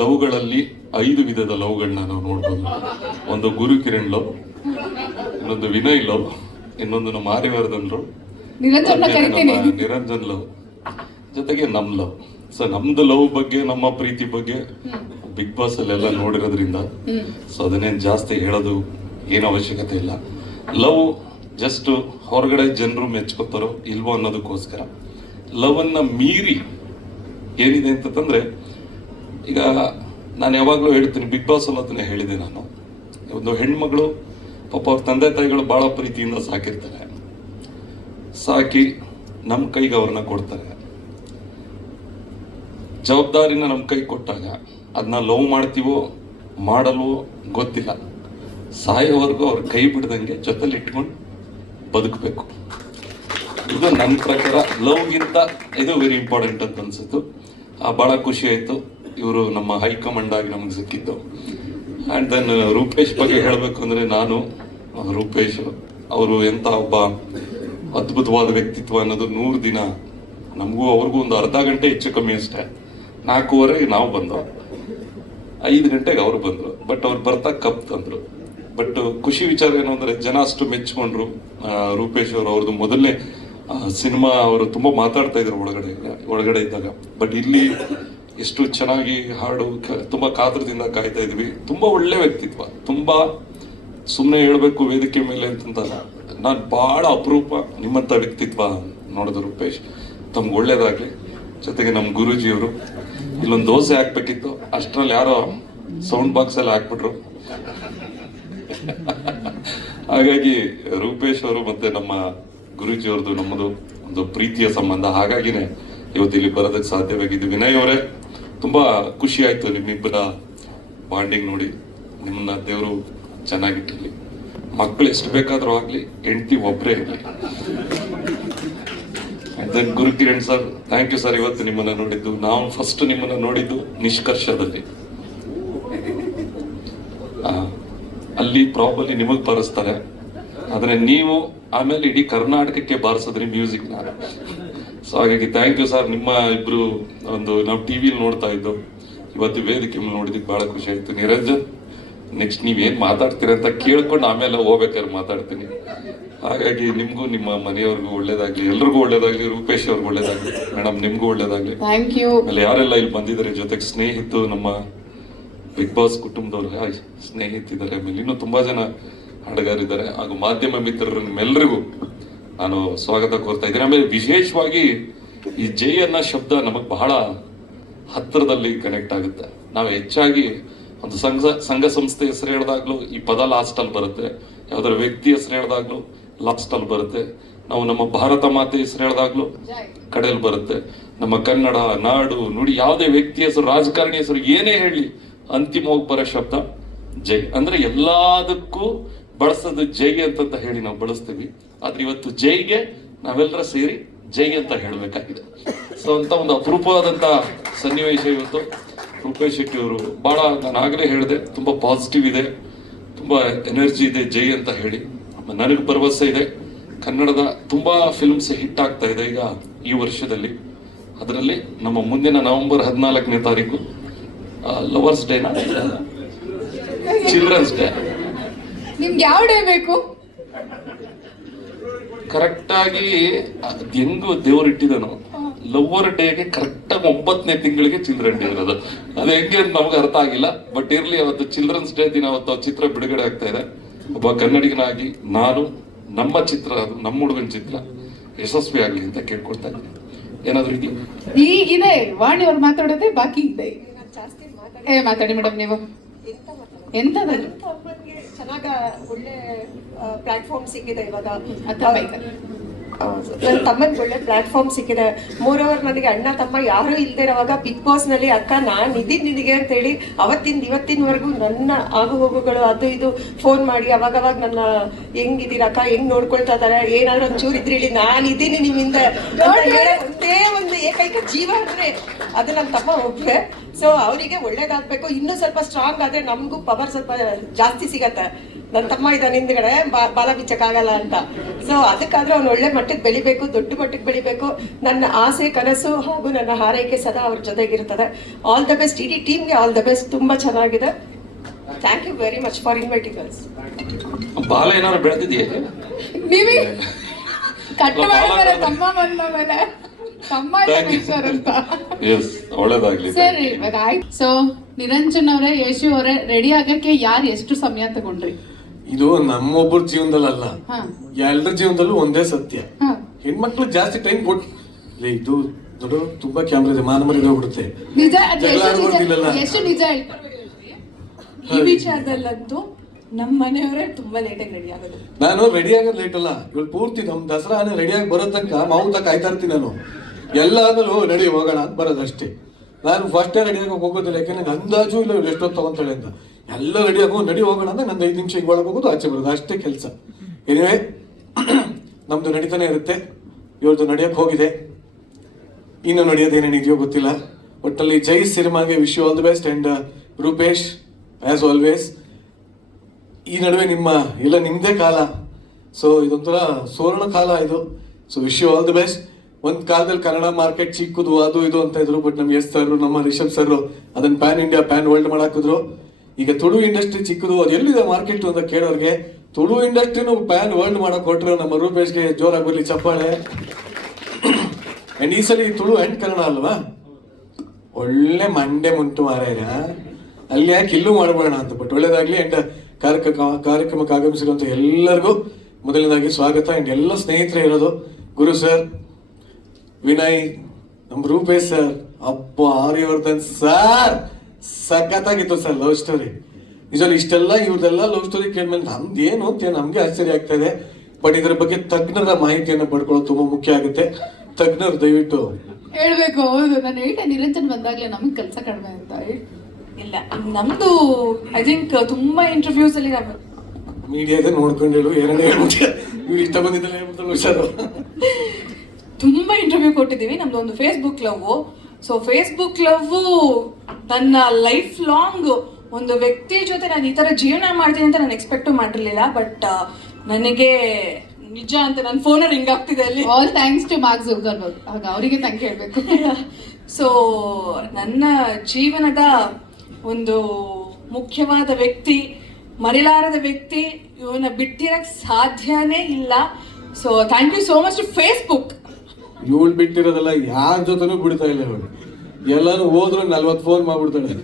ಲವ್ಗಳಲ್ಲಿ 5 ವಿಧದ ಲವ್ಗಳನ್ನ ನಾವು ನೋಡ್ಬೋದು. ಒಂದು ಗುರುಕಿರಣ್ ಲವ್, ಇನ್ನೊಂದು ವಿನಯ್ ಲವ್, ಇನ್ನೊಂದು ನಮ್ಮ ಆರ್ಯವರ್ಧನ್ ಲವ್, ನಿರಂಜನ್ ಲವ್, ಜೊತೆಗೆ ನಮ್ ಲವ್. ಸೊ ನಮ್ದು ಲವ್ ಬಗ್ಗೆ, ನಮ್ಮ ಪ್ರೀತಿ ಬಗ್ಗೆ ಬಿಗ್ ಬಾಸ್ ಅಲ್ಲೆಲ್ಲ ನೋಡಿರೋದ್ರಿಂದ ಸೊ ಅದನ್ನೇನು ಜಾಸ್ತಿ ಹೇಳೋದು ಏನು ಅವಶ್ಯಕತೆ ಇಲ್ಲ. ಲವ್ ಜಸ್ಟ್ ಹೊರಗಡೆ ಜನರು ಮೆಚ್ಕೋತಾರೋ ಇಲ್ವೋ ಅನ್ನೋದಕ್ಕೋಸ್ಕರ. ಲವ್ ಅನ್ನ ಮೀರಿ ಏನಿದೆ ಅಂತಂದ್ರೆ, ಈಗ ನಾನು ಯಾವಾಗಲೂ ಹೇಳ್ತೀನಿ, ಬಿಗ್ ಬಾಸ್ ಅಲ್ಲಿ ಅದನ್ನೇ ಹೇಳಿದೆ ನಾನು. ಒಂದು ಹೆಣ್ಮಗಳು ಪಾಪ ಅವ್ರ ತಂದೆ ತಾಯಿಗಳು ಭಾಳ ಪ್ರೀತಿಯಿಂದ ಸಾಕಿರ್ತಾರೆ, ಸಾಕಿ ನಮ್ಮ ಕೈಗೆ ಅವ್ರನ್ನ ಕೊಡ್ತಾರೆ. ಜವಾಬ್ದಾರಿನ ನಮ್ಮ ಕೈ ಕೊಟ್ಟಾಗ ಅದನ್ನ ಲವ್ ಮಾಡ್ತೀವೋ ಮಾಡಲ್ವೋ ಗೊತ್ತಿಲ್ಲ, ಸಾಯೋವರೆಗೂ ಅವ್ರ ಕೈ ಬಿಡ್ದಂಗೆ ಜೊತೆಲಿ ಇಟ್ಕೊಂಡು ಬದುಕಬೇಕು. ಇದು ನನ್ನ ಪ್ರಕಾರ ಲವ್ಗಿಂತ ಇದು ವೆರಿ ಇಂಪಾರ್ಟೆಂಟ್ ಅಂತ ಅನ್ಸಿತ್ತು. ಭಾಳ ಖುಷಿ ಆಯಿತು ಇವರು ನಮ್ಮ ಹೈಕಮಾಂಡ್ ಆಗಿ ನಮ್ಗೆ ಸಿಕ್ಕಿದ್ದು. ಆ್ಯಂಡ್ ದೆನ್ ರೂಪೇಶ್ ಬಗ್ಗೆ ಹೇಳಬೇಕು ಅಂದರೆ, ನಾನು ರೂಪೇಶ್ ಅವರು ಎಂಥ ಒಬ್ಬ ಅದ್ಭುತವಾದ ವ್ಯಕ್ತಿತ್ವ ಅನ್ನೋದು 100 ದಿನ ನಮಗೂ ಅವ್ರಿಗೂ ಒಂದು ಅರ್ಧ ಗಂಟೆ ಹೆಚ್ಚು ಕಮ್ಮಿ ಅಷ್ಟೇ. 4:15 ನಾವು ಬಂದೋ, 5 ಗಂಟೆಗೆ ಅವರು ಬಂದರು. ಬಟ್ ಅವ್ರು ಬರ್ತಾ ಕಪ್ ತಂದರು. ಬಟ್ ಖುಷಿ ವಿಚಾರ ಏನು ಅಂದರೆ, ಜನ ಅಷ್ಟು ಮೆಚ್ಕೊಂಡ್ರು ರೂಪೇಶ್ ಅವರು. ಅವ್ರದ್ದು ಮೊದಲನೇ ಸಿನಿಮಾ ಅವರು ತುಂಬ ಮಾತಾಡ್ತಾ ಇದ್ರು ಒಳಗಡೆ ಇದ್ದಾಗ. ಬಟ್ ಇಲ್ಲಿ ಎಷ್ಟು ಚೆನ್ನಾಗಿ ಹಾಡು ತುಂಬ ಕಾತರದಿಂದ ಕಾಯ್ತಾ ಇದ್ವಿ. ತುಂಬ ಒಳ್ಳೆ ವ್ಯಕ್ತಿತ್ವ, ತುಂಬ ಸುಮ್ಮನೆ ಹೇಳಬೇಕು ವೇದಿಕೆ ಮೇಲೆ ಅಂತಂತಲ್ಲ, ನಾನು ಭಾಳ ಅಪರೂಪ ನಿಮ್ಮಂಥ ವ್ಯಕ್ತಿತ್ವ ನೋಡಿದ್ರು ರೂಪೇಶ್. ತಮ್ಗೆ ಒಳ್ಳೇದಾಗಲಿ. ಜೊತೆಗೆ ನಮ್ಮ ಗುರೂಜಿಯವರು ಇಲ್ಲೊಂದು ದೋಸೆ ಹಾಕ್ಬೇಕಿತ್ತು, ಅಷ್ಟರಲ್ಲಿ ಯಾರೋ ಸೌಂಡ್ ಬಾಕ್ಸ್ ಎಲ್ಲ ಹಾಕ್ಬಿಟ್ರು. ಹಾಗಾಗಿ ರೂಪೇಶ್ ಅವರು ಮತ್ತೆ ನಮ್ಮ ಗುರೂಜಿ ಅವ್ರದ್ದು ನಮ್ಮದು ಒಂದು ಪ್ರೀತಿಯ ಸಂಬಂಧ. ಹಾಗಾಗಿನೇ ಇವತ್ತು ಇಲ್ಲಿ ಬರೋದಕ್ಕೆ ಸಾಧ್ಯವಾಗಿದ್ದು. ವಿನಯ್ ಅವರೇ, ತುಂಬ ಖುಷಿ ಆಯಿತು ನಿಮ್ಮಿಬ್ಬರ ಬಾಂಡಿಂಗ್ ನೋಡಿ. ನಿಮ್ಮನ್ನ ದೇವರು ಚೆನ್ನಾಗಿಟ್ಟಿರಲಿ. ಮಕ್ಕಳು ಎಷ್ಟು ಬೇಕಾದರೂ ಆಗಲಿ, ಹೆಂಡತಿ ಒಬ್ಬರೇ ಇರಲಿ. Then Gurukiran sir, thank you sir. ಇವತ್ತು ನಿಮ್ಮನ್ನು ನೋಡಿದ್ದು, ನಾವು ಫಸ್ಟ್ ನಿಮ್ಮನ್ನು ನೋಡಿದ್ದು ನಿಷ್ಕರ್ಷದಲ್ಲಿ. ಅಲ್ಲಿ ಪ್ರಾಬಲಿ ನಿಮಗೆ ಬಾರಿಸ್ತಾರೆ, ಆದರೆ ನೀವು ಆಮೇಲೆ ಇಡೀ ಕರ್ನಾಟಕಕ್ಕೆ ಬಾರಿಸಿದ್ರಿ ಮ್ಯೂಸಿಕ್ನ. ಸೊ ಹಾಗಾಗಿ ಥ್ಯಾಂಕ್ ಯು ಸರ್. ನಿಮ್ಮ ಇಬ್ರು ಒಂದು ನಾವು ಟಿವಿಲಿ ನೋಡ್ತಾ ಇದ್ದು, ಇವತ್ತು ವೇದಿಕೆ ಮೇಲೆ ನೋಡಿದ್ದಕ್ಕೆ ಭಾಳ ಖುಷಿ ಆಯಿತು. ನಿರಂಜನ್, ನೆಕ್ಸ್ಟ್ ನೀವೇನು ಮಾತಾಡ್ತೀರ ಅಂತ ಕೇಳ್ಕೊಂಡು ಆಮೇಲೆ ಹೋಗ್ಬೇಕಾದ್ರೆ ಮಾತಾಡ್ತೀನಿ. ಹಾಗಾಗಿ ನಿಮಗೂ ನಿಮ್ಮ ಮನೆಯವ್ರಿಗೂ ಒಳ್ಳೇದಾಗಲಿ, ಎಲ್ರಿಗೂ ಒಳ್ಳೇದಾಗಲಿ. ರೂಪೇಶ್ ಅವ್ರಿಗೂ ಒಳ್ಳೇದಾಗಲಿ. ಮೇಡಮ್ ನಿಮಗೂ ಒಳ್ಳೇದಾಗಲಿ. Thank you. ಆಮೇಲೆ ಯಾರೆಲ್ಲ ಇಲ್ಲಿ ಬಂದಿದ್ದಾರೆ, ಜೊತೆಗೆ ಸ್ನೇಹಿತು, ನಮ್ಮ ಬಿಗ್ ಬಾಸ್ ಕುಟುಂಬದವ್ರು ಸ್ನೇಹಿತಿದ್ದಾರೆ. ಆಮೇಲೆ ಇನ್ನೂ ತುಂಬ ಜನ ಹಾಡುಗಾರಿದ್ದಾರೆ, ಹಾಗೂ ಮಾಧ್ಯಮ ಮಿತ್ರರು, ನಿಮ್ಮೆಲ್ಲರಿಗೂ ನಾನು ಸ್ವಾಗತ ಕೋರ್ತಾ ಇದ್ದೀನಿ. ಆಮೇಲೆ ವಿಶೇಷವಾಗಿ ಈ ಜೈ ಅನ್ನೋ ಶಬ್ದ ನಮಗೆ ಬಹಳ ಹತ್ತಿರದಲ್ಲಿ ಕನೆಕ್ಟ್ ಆಗುತ್ತೆ. ನಾವು ಹೆಚ್ಚಾಗಿ ಒಂದು ಸಂಘ ಸಂಸ್ಥೆ ಹೆಸರು ಹೇಳಿದಾಗ್ಲೂ ಈ ಪದ ಲಾಸ್ಟಲ್ಲಿ ಬರುತ್ತೆ, ಯಾವ್ದಾರ ವ್ಯಕ್ತಿ ಹೆಸರು ಹೇಳಿದಾಗ್ಲೂ ಲಾಸ್ಟಲ್ಲಿ ಬರುತ್ತೆ. ನಾವು ನಮ್ಮ ಭಾರತ ಮಾತೆ ಹೆಸರು ಹೇಳಿದಾಗ್ಲೂ ಕಡೆಯಲ್ಲಿ ಬರುತ್ತೆ. ನಮ್ಮ ಕನ್ನಡ ನಾಡು ನುಡಿ, ಯಾವುದೇ ವ್ಯಕ್ತಿ ಹೆಸರು, ರಾಜಕಾರಣಿ ಹೆಸರು, ಏನೇ ಹೇಳಿ ಅಂತಿಮವಾಗಿ ಬರೋ ಶಬ್ದ ಜೈ. ಅಂದ್ರೆ ಎಲ್ಲದಕ್ಕೂ ಬಳಸೋದು ಜೈ ಅಂತ ಹೇಳಿ ನಾವು ಬಳಸ್ತೀವಿ. ಆದ್ರೆ ಇವತ್ತು ಜೈಗೆ ನಾವೆಲ್ಲರ ಸೇರಿ ಜೈ ಅಂತ ಹೇಳಬೇಕಾಗಿದೆ. ಸೊ ಅಂತ ಒಂದು ಅಪರೂಪವಾದಂಥ ಸನ್ನಿವೇಶ ಇವತ್ತು. ರೂಪೇಶ್ ಶೆಟ್ಟಿ ಅವರು ಭಾಳ, ನಾನು ಆಗಲೇ ಹೇಳಿದೆ, ತುಂಬ ಪಾಸಿಟಿವ್ ಇದೆ, ತುಂಬ ಎನರ್ಜಿ ಇದೆ ಜೈ ಅಂತ ಹೇಳಿ. ನನಗೆ ಭರವಸೆ ಇದೆ, ಕನ್ನಡದ ತುಂಬ ಫಿಲ್ಮ್ಸ್ ಹಿಟ್ ಆಗ್ತಾ ಇದೆ ಈಗ ಈ ವರ್ಷದಲ್ಲಿ. ಅದರಲ್ಲಿ ನಮ್ಮ ಮುಂದಿನ ನವೆಂಬರ್ 14ನೇ ತಾರೀಕು ಲವರ್ಸ್ ಡೇನ, ಚಿಲ್ಡ್ರನ್ಸ್ ಡೇ. ನಿಮ್ಗೆ ಯಾವ ಡೇ ಬೇಕು? ಕರೆಕ್ಟಾಗಿ ಹೆಂಗು ದೇವ್ರು ಇಟ್ಟಿದನು, ಲವ್ವರ್ ಡೇಗೆ ಕರೆಕ್ಟಾಗಿ 9ನೇ ತಿಂಗಳಿಗೆ ಚಿಲ್ಡ್ರನ್ ಡೇ ಇರೋದು. ಅದು ಹೆಂಗೆ ಅಂತ ನಮ್ಗೆ ಅರ್ಥ ಆಗಿಲ್ಲ. ಬಟ್ ಇರ್ಲಿ, ಅವತ್ತು ಚಿಲ್ಡ್ರನ್ಸ್ ಡೇ ದಿನ ಅವತ್ತು ಚಿತ್ರ ಬಿಡುಗಡೆ ಆಗ್ತಾ ಇದೆ. ಒಬ್ಬ ಕನ್ನಡಿಗನಾಗಿ ನಾನು ನಮ್ಮ ಚಿತ್ರ, ಅದು ನಮ್ಮ ಹುಡುಗನ ಚಿತ್ರ ಯಶಸ್ವಿ ಆಗಲಿ ಅಂತ ಕೇಳ್ಕೊಳ್ತಾ ಇದ್ದೀನಿ. ಏನಾದ್ರು ಇದೆಯಾ? ಈಗಿದೆ ವಾಣಿ ಅವ್ರು ಮಾತಾಡೋದೇ ಬಾಕಿ ಇದೆ. ಮಾತಾಡಿ ಮೇಡಮ್. ನೀವು ಎಂತದ್ದು ಚೆನ್ನಾಗ ಒಳ್ಳೆ ಪ್ಲಾಟ್ಫಾರ್ಮ್ ಸಿಕ್ಕಿದೆ ಇವಾಗ. ನನ್ನ ತಮ್ಮನಿಗೆ ಒಳ್ಳೆ ಪ್ಲಾಟ್ಫಾರ್ಮ್ ಸಿಕ್ಕಿದೆ. ಮೋರೋವರ್ ನನಗೆ ಅಣ್ಣ ತಮ್ಮ ಯಾರೂ ಇಲ್ಲದೆ ಇರೋವಾಗ ಬಿಗ್ ಬಾಸ್ನಲ್ಲಿ ಅಕ್ಕ ನಾನು ಇದ್ದೀನಿ ನಿನಗೆ ಅಂತೇಳಿ ಇವತ್ತಿನವರೆಗೂ ನನ್ನ ಆಗು ಹೋಗುಗಳು ಅದು ಇದು ಫೋನ್ ಮಾಡಿ ಅವಾಗವಾಗ ನನ್ನ ಹೆಂಗಿದ್ದೀರ ಅಕ್ಕ, ಹೆಂಗ್ ನೋಡ್ಕೊಳ್ತಾ ಇದಾರೆ, ಏನಾದ್ರು ಒಂಚೂರು ಇದ್ರಲ್ಲಿ ನಾನು ಇದ್ದೀನಿ ನಿಮ್ಮಿಂದ ಒಂದೇ ಒಂದು ಏಕೈಕ ಜೀವ ಅಂದ್ರೆ ಅದು ನನ್ನ ತಮ್ಮ ಒಬ್ಬರೇ. ಸೊ ಅವರಿಗೆ ಒಳ್ಳೇದಾಗಬೇಕು, ಇನ್ನೂ ಸ್ವಲ್ಪ ಸ್ಟ್ರಾಂಗ್ ಆದರೆ ನಮಗೂ ಪವರ್ ಸ್ವಲ್ಪ ಜಾಸ್ತಿ ಸಿಗತ್ತೆ. ನನ್ನ ತಮ್ಮ ಇದ್ದಾನೆ ಹಿಂದ್ಗಡೆ, ಬಾಲ ಬಿಚ್ಚಕ್ಕಾಗಲ್ಲ ಅಂತ. ಸೊ ಅದಕ್ಕಾದ್ರೆ ಅವ್ನು ಒಳ್ಳೆ ಮಟ್ಟಕ್ಕೆ ಬೆಳಿಬೇಕು, ದೊಡ್ಡ ಮಟ್ಟಕ್ಕೆ ಬೆಳಿಬೇಕು. ನನ್ನ ಆಸೆ, ಕನಸು ಹಾಗೂ ನನ್ನ ಹಾರೈಕೆ ಸದಾ ಅವ್ರ ಜೊತೆಗಿರ್ತದೆ. ಆಲ್ ದ ಬೆಸ್ಟ್, ಇಡೀ ಟೀಮ್ಗೆ ಆಲ್ ದ ಬೆಸ್ಟ್. ತುಂಬ ಚೆನ್ನಾಗಿದೆ. Thank you very much for inviting us. ಬಾಲ ಏನಾದ್ರು ಬೆಳೆದಿದೆಯಾ? ನೀವೇ ಕಟ್ ಮಾಡಿದಾರೆ ತಮ್ಮ ಬಂದ ಮೇಲೆ. ತಮ್ಮ ಸರ್ ಅಂತ. ಎಸ್, ಒಳ್ಳೇದಾಗ್ಲಿ ಸರ್. ಇವಾಗ ಆಯ್ತು. ಸೊ ನಿರಂಜನ್ ಅವರೇ, ಯಶು ಅವರೇ, ರೆಡಿ ಆಗಕ್ಕೆ ಯಾರು ಎಷ್ಟು ಸಮಯ ತಗೊಂಡ್ರಿ? ಇದು ನಮ್ಮೊಬ್ಬರ ಜೀವನದಲ್ಲ, ಎಲ್ಲರ ಜೀವನದಲ್ಲೂ ಒಂದೇ ಸತ್ಯ. ಹೆಣ್ಮಕ್ಳು ಜಾಸ್ತಿ ಟೈಮ್ ಕೊಟ್ಟು ಇದು ನೋಡು, ತುಂಬಾ ಕ್ಯಾಮ್ರಾ ಇದೆ, ಮಾನಮರಿ ಹೋಗ್ಬಿಡುತ್ತೆ. ನಿಜ, ಎಷ್ಟು ನಿಜ ಹೇಳ್ತಾರೆ ಈ ವಿಚಾರದಲ್ಲಂತೂ. ನಮ್ಮ ಮನೆಯವರೇ ತುಂಬಾ ಲೇಟಾಗಿ ರೆಡಿ ಆಗೋದು. ನಾನು ರೆಡಿ ಆಗೋದು ಲೇಟ್ ಅಲ್ಲ, ಇವಳು ಪೂರ್ತಿ ನಮ್ಮ ದಸರಾ ರೆಡಿಯಾಗಿ ಬರೋ ತನಕ ಮಾವುತ ಕಾಯ್ತಾ ಇರ್ತೀನಿ ನಾನು. ಎಲ್ಲ ಆದ್ಮೇಲೆ ರೆಡಿ ಹೋಗೋಣ ಅಂತ ಬರೋದಷ್ಟೇ. ನಾನು ಫಸ್ಟೇ ರೆಡಿಯಾಗಿ ಹೋಗೋದಿಲ್ಲ, ಯಾಕೆಂದ್ರೆ ನಂಗೆ ಅಂದಾಜು ಇಲ್ಲ ಇವ್ರು ಎಷ್ಟೊತ್ತು ತಗೊಂತಾಳೆ ಅಂತ. ಎಲ್ಲ ರೆಡಿ ಆಗೋ ನಡಿ ಹೋಗೋಣ ಅಂದ್ರೆ ನಂದು 5 ನಿಮಿಷ ಒಳಗೆ ಹೋಗೋದು, ಆಚೆ ಬರೋದು, ಅಷ್ಟೇ ಕೆಲಸ. ಏನಿವೆ ನಮ್ದು ನಡೀತಾನೆ ಇರುತ್ತೆ. ಇವ್ರದ್ದು ನಡೆಯಕ್ಕೆ ಹೋಗಿದೆ, ಇನ್ನು ನಡೆಯೋದೇನೇನಿದೆಯೋ ಗೊತ್ತಿಲ್ಲ. ಒಟ್ಟಲ್ಲಿ ಜೈ ಸಿನಿಮಾಗೆ wish you all the best. And Rupesh as always ಈ ನಡುವೆ ಎಲ್ಲ ನಿಮ್ಮದೇ ಕಾಲ. ಸೊ ಇದೊಂಥರ ಸುವರ್ಣ ಕಾಲ ಇದು. So wish you all the best. ಒಂದು ಕಾಲದಲ್ಲಿ ಕನ್ನಡ ಮಾರ್ಕೆಟ್ ಚಿಕ್ಕದು ಅದು ಇದು ಅಂತ ಇದ್ರು, ಬಟ್ ನಮ್ಮ ಎಸ್ ಸರ್, ನಮ್ಮ ರಿಷಬ್ ಸರ್ ಅದನ್ನ ಪ್ಯಾನ್ ಇಂಡಿಯಾ ಪ್ಯಾನ್ ವರ್ಲ್ಡ್ ಮಾಡಾಕಿದ್ರು. ಈಗ ತುಳು ಇಂಡಸ್ಟ್ರಿ ಚಿಕ್ಕದು, ಅದು ಎಲ್ಲಿದೆ ಮಾರ್ಕೆಟ್ ಅಂತ ಕೇಳೋರಿಗೆ, ತುಳು ಇಂಡಸ್ಟ್ರಿನೂ ಪ್ಯಾನ್ ವರ್ಲ್ಡ್ ಮಾಡಕ್ ಕೊಟ್ಟರು. ನಮ್ಮ ರೂಪೇಶ್ಗೆ ಜೋರಾಗಿ ಬರಲಿ ಚಪ್ಪಾಳೆ. ಅಂಡ್ ಈ ಸಲ ತುಳು ಅಂಡ್ ಕನ್ನಡ ಅಲ್ವಾ, ಒಳ್ಳೆ ಮಂಡೆ ಮುಂಟು ಮಾರಾಯ, ಅಲ್ಲಿ ಯಾಕೆ ಇಲ್ಲೂ ಮಾಡಬೇಡ ಅಂತ. ಬಟ್ ಒಳ್ಳೇದಾಗ್ಲಿ. ಅಂಡ್ ಕಾರ್ಯಕ್ರಮಕ್ಕೆ ಆಗಮಿಸಿರುವಂತ ಎಲ್ಲರಿಗೂ ಮೊದಲನೇದಾಗಿ ಸ್ವಾಗತ. ಅಂಡ್ ಎಲ್ಲ ಸ್ನೇಹಿತರೆ ಇರೋದು, ಗುರು ಸರ್, ವಿನಯ್, ನಮ್ಮ ರೂಪೇಶ್ ಸರ್, ಅಪ್ಪ ಆರ್ಯವರ್ಧನ್ ಸರ್, ಸಖತ್ತಾಗಿತ್ತು ಸರ್ ಲವ್ ಸ್ಟೋರಿ. ನಿಜವಾಗಿ ಇಷ್ಟೆಲ್ಲ ಇವ್ರದೆಲ್ಲ ಲವ್ ಸ್ಟೋರಿ ಕೇಳಿದ್ಮೇಲೆ ನಮ್ದು ಏನು ಅಂತ ನಮ್ಗೆ ಆಶ್ಚರ್ಯ ಆಗ್ತಾ ಇದೆ. ಬಟ್ ಇದ್ರ ಬಗ್ಗೆ ತಜ್ಞರ ಮಾಹಿತಿಯನ್ನು ಪಡ್ಕೊಳ್ಳೋದು ತುಂಬಾ ಮುಖ್ಯ ಆಗುತ್ತೆ. ತಜ್ಞರು ದಯವಿಟ್ಟು ಹೇಳ್ಬೇಕು. ಹೌದು, ನಾನು ಹೇಳ್ದೆ ನಿರಂಜನ್ ಬಂದಾಗ್ಲೇ ನಮ್ಗೆ ಕೆಲಸ ಕಡಿಮೆ ಅಂತ. ಇಲ್ಲ, ನಮ್ದು ಐ ಥಿಂಕ್ ತುಂಬಾ ಇಂಟರ್ವ್ಯೂಸ್ ಅಲ್ಲಿ ನಾವು ಮೀಡಿಯಾದ ನೋಡ್ಕೊಂಡು ಹೇಳು, ಎರಡನೇ ಇವ್ರು ಇಷ್ಟ ಬಂದಿದ್ದಲ್ಲ ಹೇಳ್ಬಿಡ್ತಾರೆ ಹುಷಾರು. ತುಂಬಾ ಇಂಟರ್ವ್ಯೂ ಕೊಟ್ಟಿದ್ದೀವಿ. ನಮ್ದು ಒಂದು Facebook love. So Facebook love ನನ್ನ ಲೈಫ್ ಲಾಂಗ್ ಒಂದು ವ್ಯಕ್ತಿ ಜೊತೆ ನಾನು ಈ ತರ ಜೀವನ ಮಾಡ್ತೀನಿ ಅಂತ ನಾನು ಎಕ್ಸ್ಪೆಕ್ಟು ಮಾಡಿರ್ಲಿಲ್ಲ. ಬಟ್ ನನಗೆ ನಿಜ ಅಂತ ನನ್ನ ಫೋನ್ ರಿಂಗ್ ಆಗ್ತಿದೆ ಅಲ್ಲಿ. All thanks to Mark Zuckerberg. ಆಗ ಅವರಿಗೆ ಥ್ಯಾಂಕ್ ಹೇಳ್ಬೇಕು. ಸೊ ನನ್ನ ಜೀವನದ ಒಂದು ಮುಖ್ಯವಾದ ವ್ಯಕ್ತಿ, ಮರೆಯಲಾರದ ವ್ಯಕ್ತಿ, ಇವನ್ನ ಬಿಟ್ಟಿರಕ್ ಸಾಧ್ಯನೇ ಇಲ್ಲ. So thank you so much to Facebook. ಇವಳು ಬಿಟ್ಟಿರೋದಲ್ಲ, ಯಾರ ಜೊತೆನೂ ಬಿಡ್ತಾ ಇಲ್ಲ ಇವಳು. ಎಲ್ಲಾನು ಹೋದ್ರು 40 ಫೋನ್ ಮಾಡ್ಬಿಡ್ತಾಳೆ.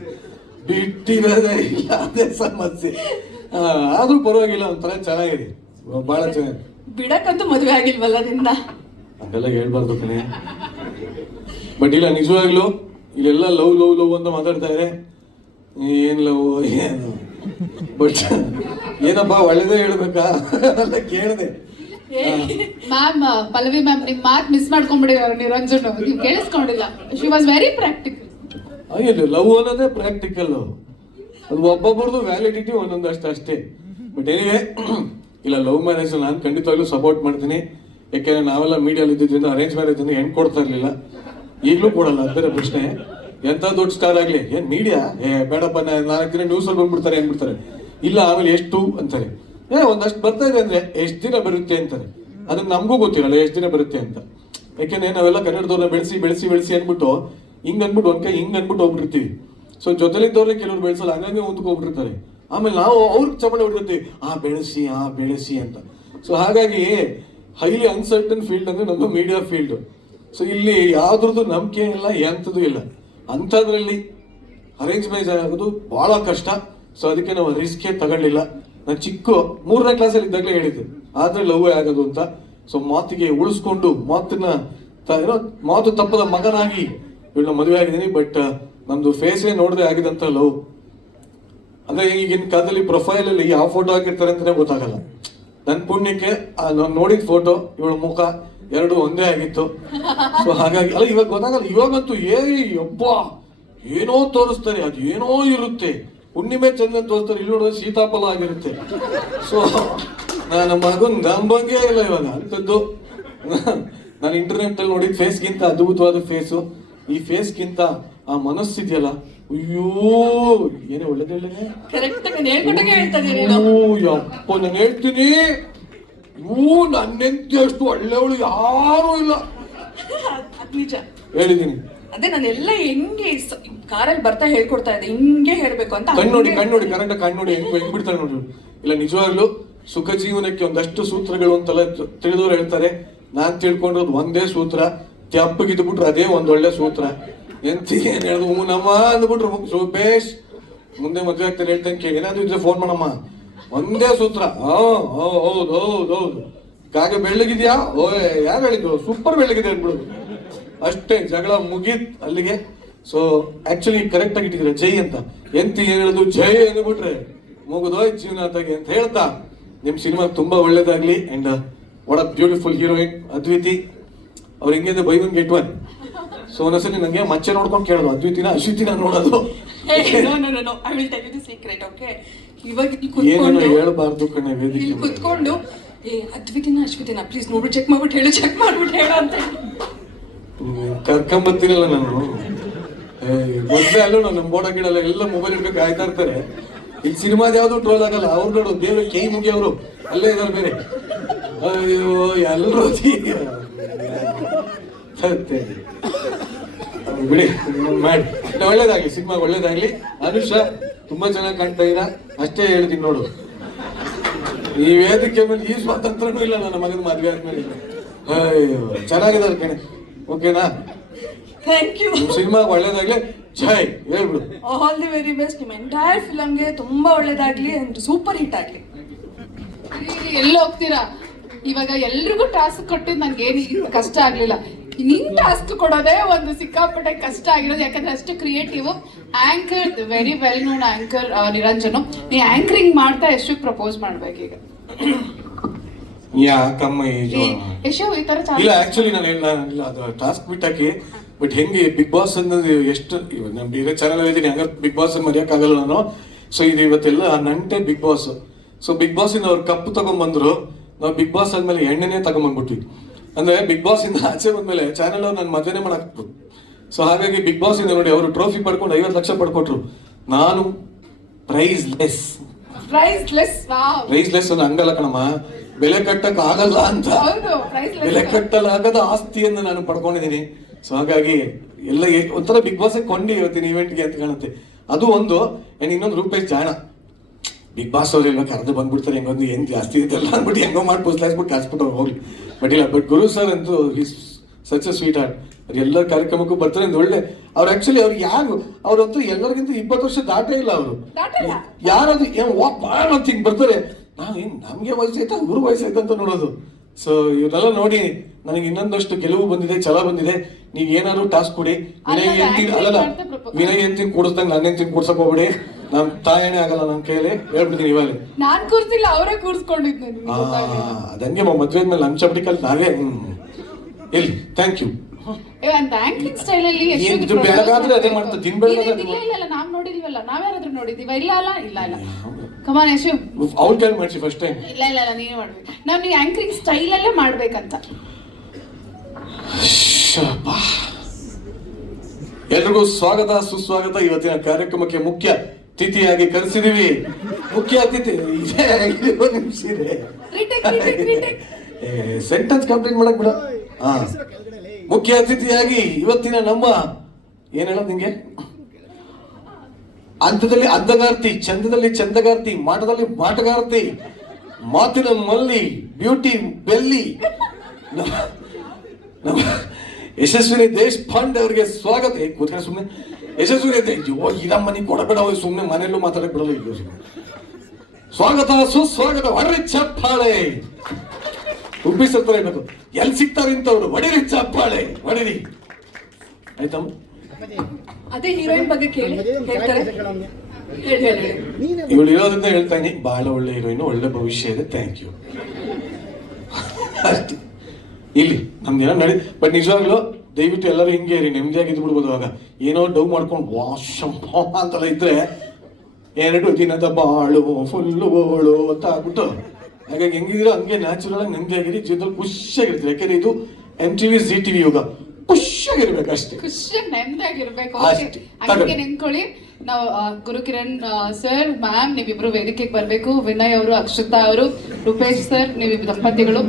ಬಿಟ್ಟಿರೋದೇ ಇಲ್ಲ, ಅದೇ ಸಮಸ್ಯೆ. ಆದ್ರೂ ಪರವಾಗಿಲ್ಲ, ಒಂಥರ ಚೆನ್ನಾಗಿದೆ, ಬಹಳ ಚೆನ್ನಾಗಿದೆ. ಬಿಡಕ್ಕಂತೂ ಮದುವೆ ಆಗಿಲ್ವಲ್ಲ ನಿನ್ನ, ಅದೆಲ್ಲ ಹೇಳ್ಬಾರ್ದು ಕಣೆ. ಬಟ್ ಇಲ್ಲ, ನಿಜವಾಗ್ಲು ಇಲ್ಲೆಲ್ಲ ಲವ್ ಲವ್ ಲವ್ ಅಂತ ಮಾತಾಡ್ತಾರೆ. ಏನ್ ಲವ್ ಏನು, ಬಟ್ ಏನಪ್ಪಾ ಒಳ್ಳೇದೇ ಹೇಳ್ಬೇಕಾ ಅಂತ ಕೇಳಿದೆ. ಮ್ಯಾಮ್, ಪಲ್ಲವಿ ಮ್ಯಾಮ್ ನಿಮ್ ಮಾತ್ ಮಿಸ್ ಮಾಡ್ಕೊಂಡ್ಬಿಟ್ಟಿದ್ದಾರೆ ನಿರಂಜನ್. ನೀವು ಕೇಳಿಸ್ಕೊಂಡಿಲ್ಲ. She was very practical. ಅಯ್ಯೋ, ಲವ್ ಅನ್ನೋದೇ ಪ್ರಾಕ್ಟಿಕಲ್. ಅದು ಒಬ್ಬೊಬ್ಬರದು ವ್ಯಾಲಿಡಿಟಿ ಒಂದೊಂದಷ್ಟು ಅಷ್ಟೇ. ಬಟ್ ಏನಿವೆ, ಇಲ್ಲ ಲವ್ ಮ್ಯಾರೇಜ್ ನಾನು ಖಂಡಿತವಾಗ್ಲೂ ಸಪೋರ್ಟ್ ಮಾಡ್ತೀನಿ. ಯಾಕೆಂದ್ರೆ ನಾವೆಲ್ಲ ಮೀಡಿಯಲ್ಲಿ ಇದ್ದಿದ್ದರಿಂದ ಅರೇಂಜ್ ಮ್ಯಾರೇಜ್ ಹೆಣ್ಣು ಕೊಡ್ತಾ ಇರ್ಲಿಲ್ಲ, ಈಗಲೂ ಕೊಡಲ್ಲ. ಅದರ ಪ್ರಶ್ನೆ, ಎಂತ ದೊಡ್ಡ ಸ್ಟಾರ್ ಆಗ್ಲಿ ಏನ್ ಮೀಡಿಯಾ ಬೇಡಪ್ಪ 4 ದಿನ ನ್ಯೂಸ್ ಅಲ್ಲಿ ಬಂದ್ಬಿಡ್ತಾರೆ ಏನ್ಬಿಡ್ತಾರೆ. ಇಲ್ಲ ಆಮೇಲೆ ಎಷ್ಟು ಅಂತಾರೆ, ಒಂದಷ್ಟು ಬರ್ತಾ ಇದೆ ಅಂದ್ರೆ ಎಷ್ಟು ದಿನ ಬರುತ್ತೆ ಅಂತಾರೆ. ಅದನ್ನ ನಮಗೂ ಗೊತ್ತಿರಲ್ಲ ಎಷ್ಟು ದಿನ ಬರುತ್ತೆ ಅಂತ. ಯಾಕೆಂದ್ರೆ ನಾವೆಲ್ಲ ಕನ್ನಡದವ್ರನ್ನ ಬೆಳೆಸಿ ಬೆಳೆಸಿ ಬೆಳೆಸಿ ಅಂದ್ಬಿಟ್ಟು ಹಿಂಗ್ ಅಂದ್ಬಿಟ್ಟು ಒಂದ್ ಕೈ ಹಿಂಗ್ ಅಂದ್ಬಿಟ್ಟು ಹೋಗ್ಬಿಡ್ತೀವಿ. ಸೊ ಜೊತೆಲಿದ್ದವ್ರನ್ನ ಕೆಲವ್ರು ಬೆಳೆಸಲ್ಲ, ಹಂಗಾಗಿ ಹೊಂದ್ಕೊಂಡ್ಬಿಟ್ಟಿರ್ತಾರೆ. ಆಮೇಲೆ ನಾವು ಅವ್ರಿಗೆ ಚಪಳೆ ಹೊಡಿರ್ತೀವಿ, ಬೆಳೆಸಿ ಅಂತ. ಸೊ ಹಾಗಾಗಿ ಹೈಲಿ ಅನ್ಸರ್ಟನ್ ಫೀಲ್ಡ್ ಅಂದ್ರೆ ನಮ್ಮ ಮೀಡಿಯಾ ಫೀಲ್ಡ್. ಸೊ ಇಲ್ಲಿ ಯಾವ್ದ್ರದ್ದು ನಂಬಿಕೆ ಇಲ್ಲ, ಎಂಥದ್ದು ಇಲ್ಲ. ಅಂಥದ್ರಲ್ಲಿ ಅರೇಂಜ್ ಮ್ಯಾರೇಜ್ ಆಗೋದು ಬಹಳ ಕಷ್ಟ. ಸೊ ಅದಕ್ಕೆ ನಾವು ರಿಸ್ಕೇ ತಗೊಳ್ಳಿಲ್ಲ. ನಾನು ಚಿಕ್ಕ 3ನೇ ಕ್ಲಾಸಲ್ಲಿ ಇದ್ದಾಗಲೇ ಹೇಳಿದ್ದೆ, ಆದ್ರೆ ಲವ್ ಆಗೋದು ಅಂತ. ಸೊ ಮಾತಿಗೆ ಉಳಿಸ್ಕೊಂಡು ಮಾತು ತಪ್ಪದ ಮಗನಾಗಿ ಇವಳನ್ನ ಮದುವೆ ಆಗಿದ್ದೀನಿ. ಬಟ್ ನಮ್ದು ಫೇಸೇ ನೋಡದೆ ಆಗಿದಂತ ಲವ್. ಅಂದ್ರೆ ಈಗಿನ ಕಾಲದಲ್ಲಿ ಪ್ರೊಫೈಲ್ ಅಲ್ಲಿ ಯಾವ ಫೋಟೋ ಹಾಕಿರ್ತಾರೆ ಅಂತಾನೆ ಗೊತ್ತಾಗಲ್ಲ. ನನ್ನ ಪುಣ್ಯಕ್ಕೆ ನಾನು ನೋಡಿದ ಫೋಟೋ ಇವಳ ಮುಖ 2 ಒಂದೇ ಆಗಿತ್ತು. ಸೊ ಹಾಗಾಗಿ ಅಲ್ಲ, ಇವಾಗ ಗೊತ್ತಾಗಲ್ಲ. ಇವಾಗಂತೂ ಅಬ್ಬ ಏನೋ ತೋರಿಸ್ತಾರೆ, ಅದು ಏನೋ ಇರುತ್ತೆ. ಹುಣ್ಣಿಮೆ ಚಂದನ್ ತೋರಿಸ್ತಾರೆ, ಇಲ್ಲಿ ನೋಡೋದು ಸೀತಾಫಲ ಆಗಿರುತ್ತೆ. ಸೊ ನನ್ನ ಮಗನ್ ನಂಬಂಗೇ ಇಲ್ಲ ಇವಾಗ ಅಂಥದ್ದು. ನಾನು ಇಂಟರ್ನೆಟ್ ಅಲ್ಲಿ ನೋಡಿದ ಫೇಸ್ಗಿಂತ ಅದ್ಭುತವಾದ ಫೇಸು. ಈ ಫೇಸ್ಗಿಂತ ಆ ಮನಸ್ಸಿದೆಯಲ್ಲ, ಅಯ್ಯೋ ಏನೇ ಒಳ್ಳೇದೇ ಯಪ್ಪ. ನಾನು ಹೇಳ್ತೀನಿ, ನನ್ನೆಂತ ಅಷ್ಟು ಒಳ್ಳೆಯವಳು ಯಾರು ಇಲ್ಲ. ನಿಜ ಹೇಳಿದೀನಿ. ಅದೇ ನಾನೆಲ್ಲ ಹೆಂಗೆ ಕಾರಲ್ಲಿ ಬರ್ತಾ ಹೇಳ್ಕೊಡ್ತಾ ಇದ್ದೆ, ಹಿಂಗೆ ಹೇಳ್ಬೇಕು ಅಂತ. ಕಣ್ಣೋಡಿ ಕರೆಕ್ಟ್ ಕಣ್ಣೋಡಿ ಹೆಂಗ್ ಬಿಡ್ತಾರೆ ನೋಡಿ. ಇಲ್ಲ ನಿಜವಾಗ್ಲು ಸುಖ ಜೀವನಕ್ಕೆ ಒಂದಷ್ಟು ಸೂತ್ರಗಳು ಅಂತೆಲ್ಲ ತಿಳಿದವ್ರು ಹೇಳ್ತಾರೆ. ನಾನ್ ತಿಳ್ಕೊಂಡಿರೋದು ಒಂದೇ ಸೂತ್ರ, ತೆಪ್ಪಗಿದ್ಬಿಟ್ರೆ ಅದೇ ಒಂದೊಳ್ಳೆ ಸೂತ್ರ. ಏನ್ ಹೇಳಿದ್ರು ನಮ್ಮ ಅಂದ್ಬಿಟ್ರು ರೂಪೇಶ್ ಮುಂದೆ ಮದ್ವೆ ಆಗ್ತಾರೆ ಹೇಳ್ತೇನೆ ಕೇಳಿ, ಏನಾದ್ರು ಇದ್ರೆ ಫೋನ್ ಮಾಡಮ್ಮ. ಒಂದೇ ಸೂತ್ರ, ಹೌದು ಕಾಗೆ ಬೆಳ್ಳಗಿದ್ಯಾ, ಯಾರು ಹೇಳಿದ್ರು ಸೂಪರ್ ಬೆಳ್ಳಗಿದೆ ಅನ್ಬಿಡೋದು ಅಷ್ಟೇ. ಜಗಳ ಮುಗೀತ್ ಅಲ್ಲಿಗೆ. ಸೊ ಆಕ್ಚುಲಿ ಕರೆಕ್ಟ್ ಆಗಿ ಇಟ್ಟಿದ್ರೆ ಜೈ ಅಂತ. ಏನ್ ಹೇಳುದು ಜೈ ಅಂದ್ಬಿಟ್ರೆ ಮುಗಿದೋಯ್ ಜೀವನ ತಾಗಿ ಅಂತ ಹೇಳ್ತಾ ನಿಮ್ ಸಿನಿಮಾ ತುಂಬಾ ಒಳ್ಳೇದಾಗ್ಲಿ. And what a beautiful heroine Adviti. ಅವ್ರು ಹೆಂಗಿದೆ by one get one. So ಒಂದೊಂದ್ಸಲಿ ನಂಗೆ ಮಚ್ಚೆ ನೋಡ್ಕೊಂಡು ಕೇಳೋದು ಅದ್ವಿತಿನ ಅಶ್ವಿತಿನ ನೋಡೋದು. No I will tell you the secret. Okay, ಇವಾಗ ಇಲ್ಲಿ ಏನೇನು ಕುತ್ಕೊಂಡು ಹೇಳ್ಬಾರ್ದು ಕಣೆ ವೇದಿಕೆ ಇಲ್ಲಿ ಕುತ್ಕೊಂಡು ಅದ್ವಿತಿನ ಅಶ್ವಿತಿನ ಪ್ಲೀಸ್ ನೋಡ್ಬಿಟ್ಟು ಚೆಕ್ ಮಾಡ್ಬಿಟ್ಟು ಹೇಳು ಅಂತ ಕರ್ಕೊಂಬತ್ತೀನಲ್ಲ ನಾನು. ಮೊದ್ಲೇ ಅಲ್ಲೂ ನಾನು ಬೋಡ ಗಿಡಲ್ಲ ಎಲ್ಲ ಮೊಬೈಲ್ ಇಡ್ಬೇಕು ಆಯ್ತಾ ಇರ್ತಾರೆ. ಇಲ್ಲಿ ಸಿನಿಮಾದ ಯಾವ್ದು ಟ್ರೋಲ್ ಆಗಲ್ಲ. ಅವ್ರು ನೋಡು ದೇವ್ರ ಕೈ ಮುಗಿ ಅವರು ಅಲ್ಲೇ ಇದಾರೆ ಬೇರೆ. ಅಯ್ಯೋ ಎಲ್ಲರೂ ಬಿಡಿ ಮಾಡಿ. ಒಳ್ಳೇದಾಗ್ಲಿ, ಸಿನಿಮಾ ಒಳ್ಳೇದಾಗ್ಲಿ. ಅನುಷ ತುಂಬಾ ಚೆನ್ನಾಗಿ ಕಾಣ್ತಾ ಇದ್ದೀರಾ, ಅಷ್ಟೇ ಹೇಳ್ತೀನಿ ನೋಡು. ಈ ವೇದಿಕೆ ಮೇಲೆ ಈ ಸ್ವಾತಂತ್ರ್ಯನೂ ಇಲ್ಲ ನನ್ನ ಮಗನ ಮದ್ವೆ ಆದ್ಮೇಲೆ. ಅಯ್ಯೋ ಚೆನ್ನಾಗಿದ್ದಾರೆ ಕಣೆ. ಓಕೆನಾ? Thank you. ಸಿನಿಮಾ ಒಳ್ಳೇದಾಗ್ಲಿ. ಜೈ ಹೇಳ್ಬಿಡು. All the very best. ನಿಮ್ಮ ಎಂಟೈರ್ ಫಿಲಮ್ಗೆ ತುಂಬಾ ಒಳ್ಳೇದಾಗ್ಲಿ ಅಂಡ್ ಸೂಪರ್ ಹಿಟ್ ಆಗ್ಲಿ. ಎಲ್ಲಿ ಹೋಗ್ತೀರಾ? ಇವಾಗ ಎಲ್ರಿಗೂ ಟಾಸ್ಕ್ ಕೊಟ್ಟಿದ್ದು ನನ್ಗೆ ಏನು ಕಷ್ಟ ಆಗ್ಲಿಲ್ಲ. ನಿನ್ ಟಾಸ್ಕ್ ಕೊಡೋದೇ ಒಂದು ಸಿಕ್ಕಾಪಟ್ಟೆ ಕಷ್ಟ ಆಗಿರೋದು. ಯಾಕಂದ್ರೆ ಅಷ್ಟು creative. Anchor, very well known anchor Niranjan. ನೀ ಆಂಕರಿಂಗ್ ಮಾಡ್ತಾ ಎಷ್ಟು ಪ್ರಪೋಸ್ ಮಾಡ್ಬೇಕೀಗ? ಯಾಕಮ್ಮ ಯಶೋ ಈ ತರ ಇಲ್ಲ ಆಕ್ಚುಲಿ ನಾನು ಇಲ್ಲ ಅದು ಟಾಸ್ಕ್ ಬಿಟ್ಟಾಕಿ. ಬಟ್ ಹೆಂಗೆ ಬಿಗ್ ಬಾಸ್ ಅನ್ನೋದು ಎಷ್ಟು ನಾನು ಬೇರೆ ಚಾನಲ್ ಇದ್ದೀನಿ, ಹಂಗ ಬಿಗ್ ಬಾಸ್ ಮರೆಯೋಕ್ಕಾಗಲ್ಲ ನಾನು. ಸೊ ಇದು ಇವತ್ತೆಲ್ಲ ನಂಟೆ Bigg Boss. So Bigg Boss ಇಂದ ಅವ್ರು ಕಪ್ ತಗೊಂಡ್ಬಂದ್ರು. ನಾವು ಬಿಗ್ ಬಾಸ್ ಆದ್ಮೇಲೆ ಎಣ್ಣೆನೇ ತಗೊಂಡ್ಬಂದ್ಬಿಟ್ವಿ. ಅಂದ್ರೆ ಬಿಗ್ ಬಾಸ್ ಇಂದ ಆಚೆ ಬಂದ್ಮೇಲೆ ಚಾನಲ್ ಅವ್ರು ನನ್ನ ಮದುವೆನೇ ಮಾಡಾಕ್ಬಿಟ್ರು. ಸೊ ಹಾಗಾಗಿ ಬಿಗ್ ಬಾಸ್ ಇಂದ ನೋಡಿ ಅವರು ಟ್ರೋಫಿ ಪಡ್ಕೊಂಡು 50 ಲಕ್ಷ ಪಡ್ಕೊಟ್ರು. ನಾನು ಪ್ರೈಸ್ ಲೆಸ್ ಅನ್ನ ಹಂಗಲ್ಲ ಕಣಮ್ಮ, ಬೆಲೆ ಕಟ್ಟಕ್ ಆಗಲ್ಲ ಅಂತ. ಬೆಲೆ ಕಟ್ಟಲಾಗದ ಆಸ್ತಿಯನ್ನು ನಾನು ಪಡ್ಕೊಂಡಿದ್ದೀನಿ. ಸೊ ಹಾಗಾಗಿ ಎಲ್ಲ ಒಂಥರ ಬಿಗ್ ಬಾಸ್ ಕೊಂಡಿ ಇವತ್ತಿನ ಇವೆಂಟ್ಗೆ ಅಂತ ಕಾಣುತ್ತೆ. ಅದು ಒಂದು. ಅಂಡ್ ಇನ್ನೊಂದು ರೂಪೇಶ್ ಜಾಣ. ಬಿಗ್ ಬಾಸ್ ಅವ್ರು ಇವಾಗ ಕರೆದು ಬಂದ್ಬಿಡ್ತಾರೆ, ಹೆಂಗೊಂದು ಏನ್ ಜಾಸ್ತಿ ಇದೆಲ್ಲ ಅಂದ್ಬಿಟ್ಟು ಹೆಂಗೋ ಮಾಡಿ ಪುಸ್ಲಾಯಿಸ್ಬಿಟ್ಟು ಕಾಸ್ಬಿಟ್ಟು ಅವ್ರು ಹೋಗ್ಲಿ. ಬಟ್ ಇಲ್ಲ, ಬಟ್ ಗುರು ಸರ್ ಅಂತೂ is such a sweet heart. ಅವ್ರು ಎಲ್ಲ ಕಾರ್ಯಕ್ರಮಕ್ಕೂ ಬರ್ತಾರೆ. ಒಂದು ಒಳ್ಳೆ ಅವ್ರು ಆಕ್ಚುಲಿ ಅವ್ರು ಯಾರು ಅವ್ರಂತೂ ಎಲ್ಲರಿಗಿಂತ 20 ವರ್ಷ ದಾಟೇ ಇಲ್ಲ ಅವರು. ಯಾರದು ಏನು ವಾಕ್ ಮಾಡೋ ಅಂತ ಹಿಂಗೆ ಬರ್ತಾರೆ. ನಾವು ಏನು ನಮಗೆ ವಯಸ್ಸಾಯ್ತಾ ಅವ್ರ ವಯಸ್ಸಾಯ್ತು ಅಂತ ನೋಡೋದು. ಸೊ ಇವನ್ನೆಲ್ಲ ನೋಡಿ ನನಗೆ ಇನ್ನೊಂದಷ್ಟು ಗೆಲುವು ಬಂದಿದೆ, ಛಲ ಬಂದಿದೆ. ನೀವು ಏನಾದ್ರು ಟಾಸ್ಕ್ ಕೊಡಿ. ವಿನಯ್ ಎಂತಿನ ಕೂಡಿಸ್ದಂಗೆ ನನ್ನ ಎಂತಿನ ಕೂಡ್ಸಕ್ ಹೋಗ್ಬಿಡಿ. ನಮ್ ತಾಯಣೆ ಆಗಲ್ಲ ನನ್ನ ಕೈಯಲ್ಲಿ ಹೇಳ್ಬಿಡ್ತೀನಿ ಇವಾಗ. ನಾನ್ ಕೂರ್ಸಿಲ್ಲ, ಅವರೇ ಕೂರ್ಸ್ಕೊಂಡಿದ್ದು. ಅದಂಗೆ ಮದ್ವೆ ಮೇಲೆ ಲಂಚ ಬಿಡಿಕಲ್ಲಿ ನಾವೇ ಎಲ್ಲಿ. Thank you. ಆಂಕರಿಂಗ್ ಸ್ಟೈಲ್ ಅಲ್ಲಿ ಬೆಳಗಾದ್ರೆ ಅದೇ ಮಾಡ್ತಾರೆ, ದಿನ ಬೆಳಗಾದ್ರೆ ಇಲ್ಲ ನಾವ್ ನೋಡಿಲ್ವಲ್ಲ, ನಾವ್ಯಾರಾದ್ರೂ ನೋಡಿದೀವ? ಇಲ್ಲ ಕಮಾನ್ ಯಶು, ಅವ್ರ ಕೈ ಮಾಡಿಸಿ ಫಸ್ಟ್ ಟೈಮ್. ಇಲ್ಲ ನೀನೇ ಮಾಡ್ಬೇಕು. ನಾವ್ ನೀವು ಆಂಕರಿಂಗ್ ಸ್ಟೈಲ್ ಅಲ್ಲೇ ಮಾಡ್ಬೇಕಂತ. ಎಲ್ರಿಗೂ ಸ್ವಾಗತ ಸುಸ್ವಾಗತ. ಇವತ್ತಿನ ಕಾರ್ಯಕ್ರಮಕ್ಕೆ ಮುಖ್ಯ ಅತಿಥಿಯಾಗಿ ಕರೆಸಿದೀವಿ. ಮುಖ್ಯ ಅತಿಥಿ ಸೆಂಟೆನ್ಸ್ ಕಂಪ್ಲೀಟ್ ಮಾಡಕ್ ಬಿಡ. ಮುಖ್ಯ ಅತಿಥಿಯಾಗಿ ಇವತ್ತಿನ ನಮ್ಮ ಏನ್ ಹೇಳೋದು ನಿಂಗೆ, ಅಂತ್ಯದಲ್ಲಿ ಅಂದಗಾರ್ತಿ, ಚಂದದಲ್ಲಿ ಚಂದಗಾರ್ತಿ, ಮಾಟದಲ್ಲಿ ಮಾಟಗಾರ್ತಿ, ಮಾತಿನ ಮಲ್ಲಿ, ಬ್ಯೂಟಿ ಬೆಲ್ಲಿ, ನಮ್ಮ ಯಶಸ್ವಿನಿ ದೇಶಪಾಂಡೆ ಅವರಿಗೆ ಸ್ವಾಗತ. ಕೂತ್ಕೊಂಡು ಸುಮ್ಮನೆ ಯಶಸ್ವಿನಿ ಇದಮ್ಮ ಮನೆ ಕೊಡಬೇಡ, ಸುಮ್ಮನೆ ಮನೆಯಲ್ಲೂ ಮಾತಾಡಕ್ ಬಿಡಲ್ಲ. ಈಗ ಸ್ವಾಗತ ಸುಸ್ವಾಗತ. ಹೊಡ್ರಿ ಚಪ್ಪಾಳೆ. ಉಬ್ಬಿಸ್ತಾರೆ ಇರ್ಬೇಕು. ಎಲ್ಲಿ ಸಿಗ್ತಾರೆ ಇಂಥವ್ರು? ಹೊಡಿರಿ ಚಪ್ಪಾಳೆ, ಹೊಡಿರಿ. ಆಯ್ತಮ್ಮ? ಅದೇ ಹೀರೋಯಿನ್ ಬಗ್ಗೆ ಹೇಳ್ತಾರೆ. ಇವಳು ಇರೋದ್ರಿಂದ ಹೇಳ್ತಾ ಇದೀನಿ, ಬಹಳ ಒಳ್ಳೆ ಹೀರೋಯಿನ್, ಒಳ್ಳೆ ಭವಿಷ್ಯ ಇದೆ. Thank you. ಅಷ್ಟೇ. ಇಲ್ಲಿ ನಮ್ದೇನೋ ನಡಿ. ಬಟ್ ನಿಜವಾಗ್ಲೂ ದಯವಿಟ್ಟು ಎಲ್ಲರೂ ಹಿಂಗೆ ಇರಿ, ನೆಮ್ಮದಿಯಾಗಿ ಇದ್ದು ಬಿಡ್ಬೋದು. ಆಗ ಏನೋ ಡೌ ಮಾಡ್ಕೊಂಡು ವಾಶಂ ಅಂತೆಲ್ಲ ಇದ್ರೆ 2 ದಿನದ ಬಾಳು ಫುಲ್ಲು ಬೋಳು ಅಂತ ಆಗ್ಬಿಟ್ಟು, ಹಾಗಾಗಿ ಹೆಂಗಿದಿರೋ ಹಂಗೆ ನ್ಯಾಚುರಲ್ ಆಗಿ ನೆಮ್ಮದಿಯಾಗಿರಿ, ಜೀವನದಲ್ಲಿ ಖುಷಿಯಾಗಿರ್ತೀರಿ. ಯಾಕೆಂದ್ರೆ ಇದು MTV ZTV ಯುಗ. ಖುಷಿಯಾಗಿರ್ಬೇಕು ಅಷ್ಟೇ, ಖುಷಿಯಾಗಿ ನೆಮ್ಮದಿಯಾಗಿರ್ಬೇಕು. ಹಂಗೆ ನಿಂತ್ಕೊಳ್ಳಿ. ನಾವು ಗುರುಕಿರಣ್ ಸರ್, ಮ್ಯಾಮ್ ನೀವಿಬ್ರು ವೇದಿಕೆಗೆ ಬರ್ಬೇಕು. ವಿನಯ್ ಅವರು, ಅಕ್ಷತಾ ಅವರು, ರೂಪೇಶ್ ಸರ್, ನೀವಿಬ್ರು ದಂಪತಿಗಳು.